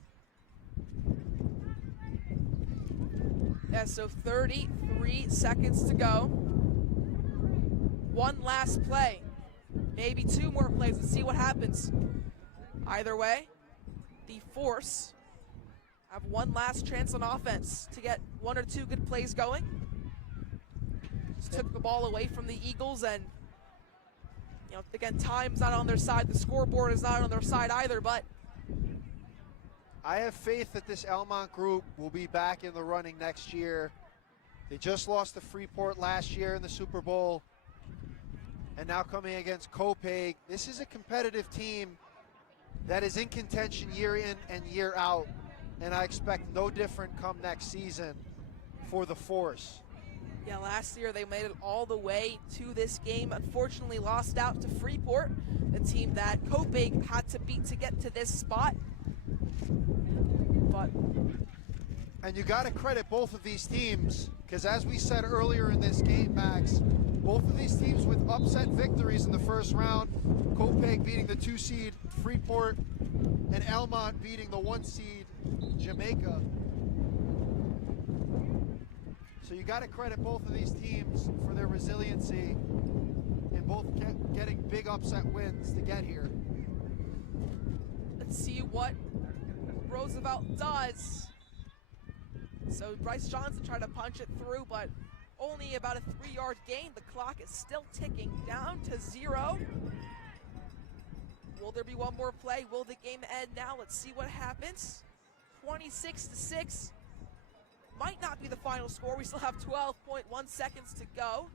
Yeah, so 33 seconds to go. One last play, maybe two more plays. Let's see what happens. Either way, the Force have one last chance on offense to get one or two good plays going. Just took the ball away from the Eagles, and again, time's not on their side. The scoreboard is not on their side either, but I have faith that this Elmont group will be back in the running next year. They just lost to Freeport last year in the Super Bowl, and now coming against Copiague. This is a competitive team that is in contention year in and year out, and I expect no different come next season for the Force. Yeah, last year they made it all the way to this game. Unfortunately, lost out to Freeport, the team that Copiague had to beat to get to this spot. And you got to credit both of these teams, because as we said earlier in this game, Max, both of these teams with upset victories in the first round. Copiague beating the 2 seed Freeport, and Elmont beating the 1 seed Jamaica. So you got to credit both of these teams for their resiliency in both getting big upset wins to get here. Let's see what Roosevelt does. So Bryce Johnson tried to punch it through, but only about a 3-yard gain. The clock is still ticking down to 0. Will there be one more play? Will the game end now? Let's see what happens. 26-6. Might not be the final score. We still have 12.1 seconds to go.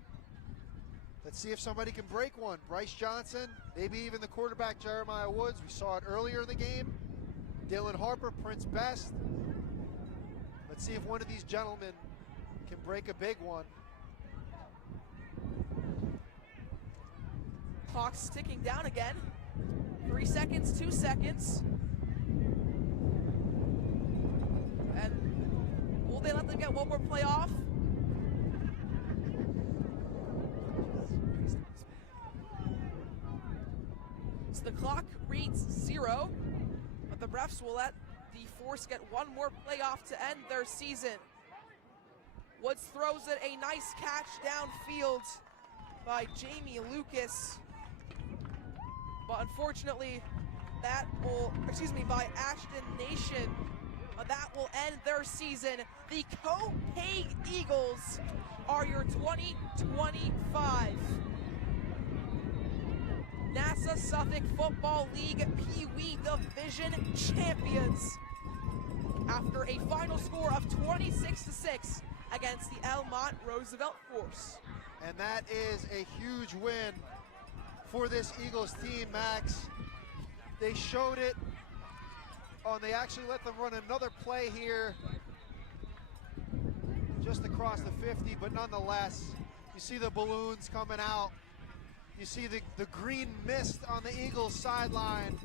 Let's see if somebody can break one. Bryce Johnson, maybe even the quarterback Jeremiah Woods. We saw it earlier in the game. Dylan Harper, Prince Best. Let's see if one of these gentlemen can break a big one. Clock's ticking down again. 3 seconds, 2 seconds. And will they let them get one more play off? So the clock reads 0, but the refs will let the Force get one more play off to end their season. Woods throws it, a nice catch downfield by Jamie Lucas. But unfortunately, by Ashton Nation, that will end their season. The Copiague Eagles are your 2025 NASA Suffolk Football League Pee Wee Division champions after a final score of 26-6 against the Elmont Roosevelt Force. And that is a huge win for this Eagles team, Max. They showed it. They actually let them run another play here. just across the 50, but nonetheless, you see the balloons coming out. You see the green mist on the Eagles sideline.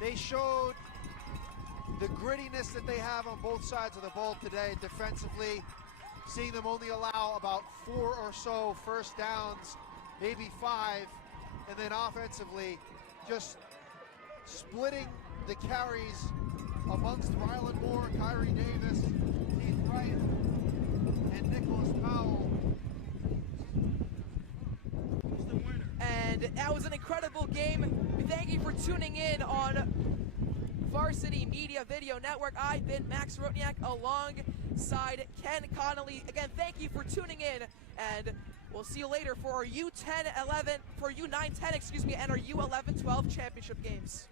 They showed the grittiness that they have on both sides of the ball today defensively, seeing them only allow about 4 or so first downs, maybe 5, and then offensively just splitting the carries amongst Rylan Moore, Kyrie Davis, Keith Wright, and Nicholas Powell. And that was an incredible game. We thank you for tuning in on Varsity Media Video Network. I've been Max Rotniak alongside Ken Connolly. Again, thank you for tuning in, and we'll see you later for our U9-10, and our U11-12 championship games.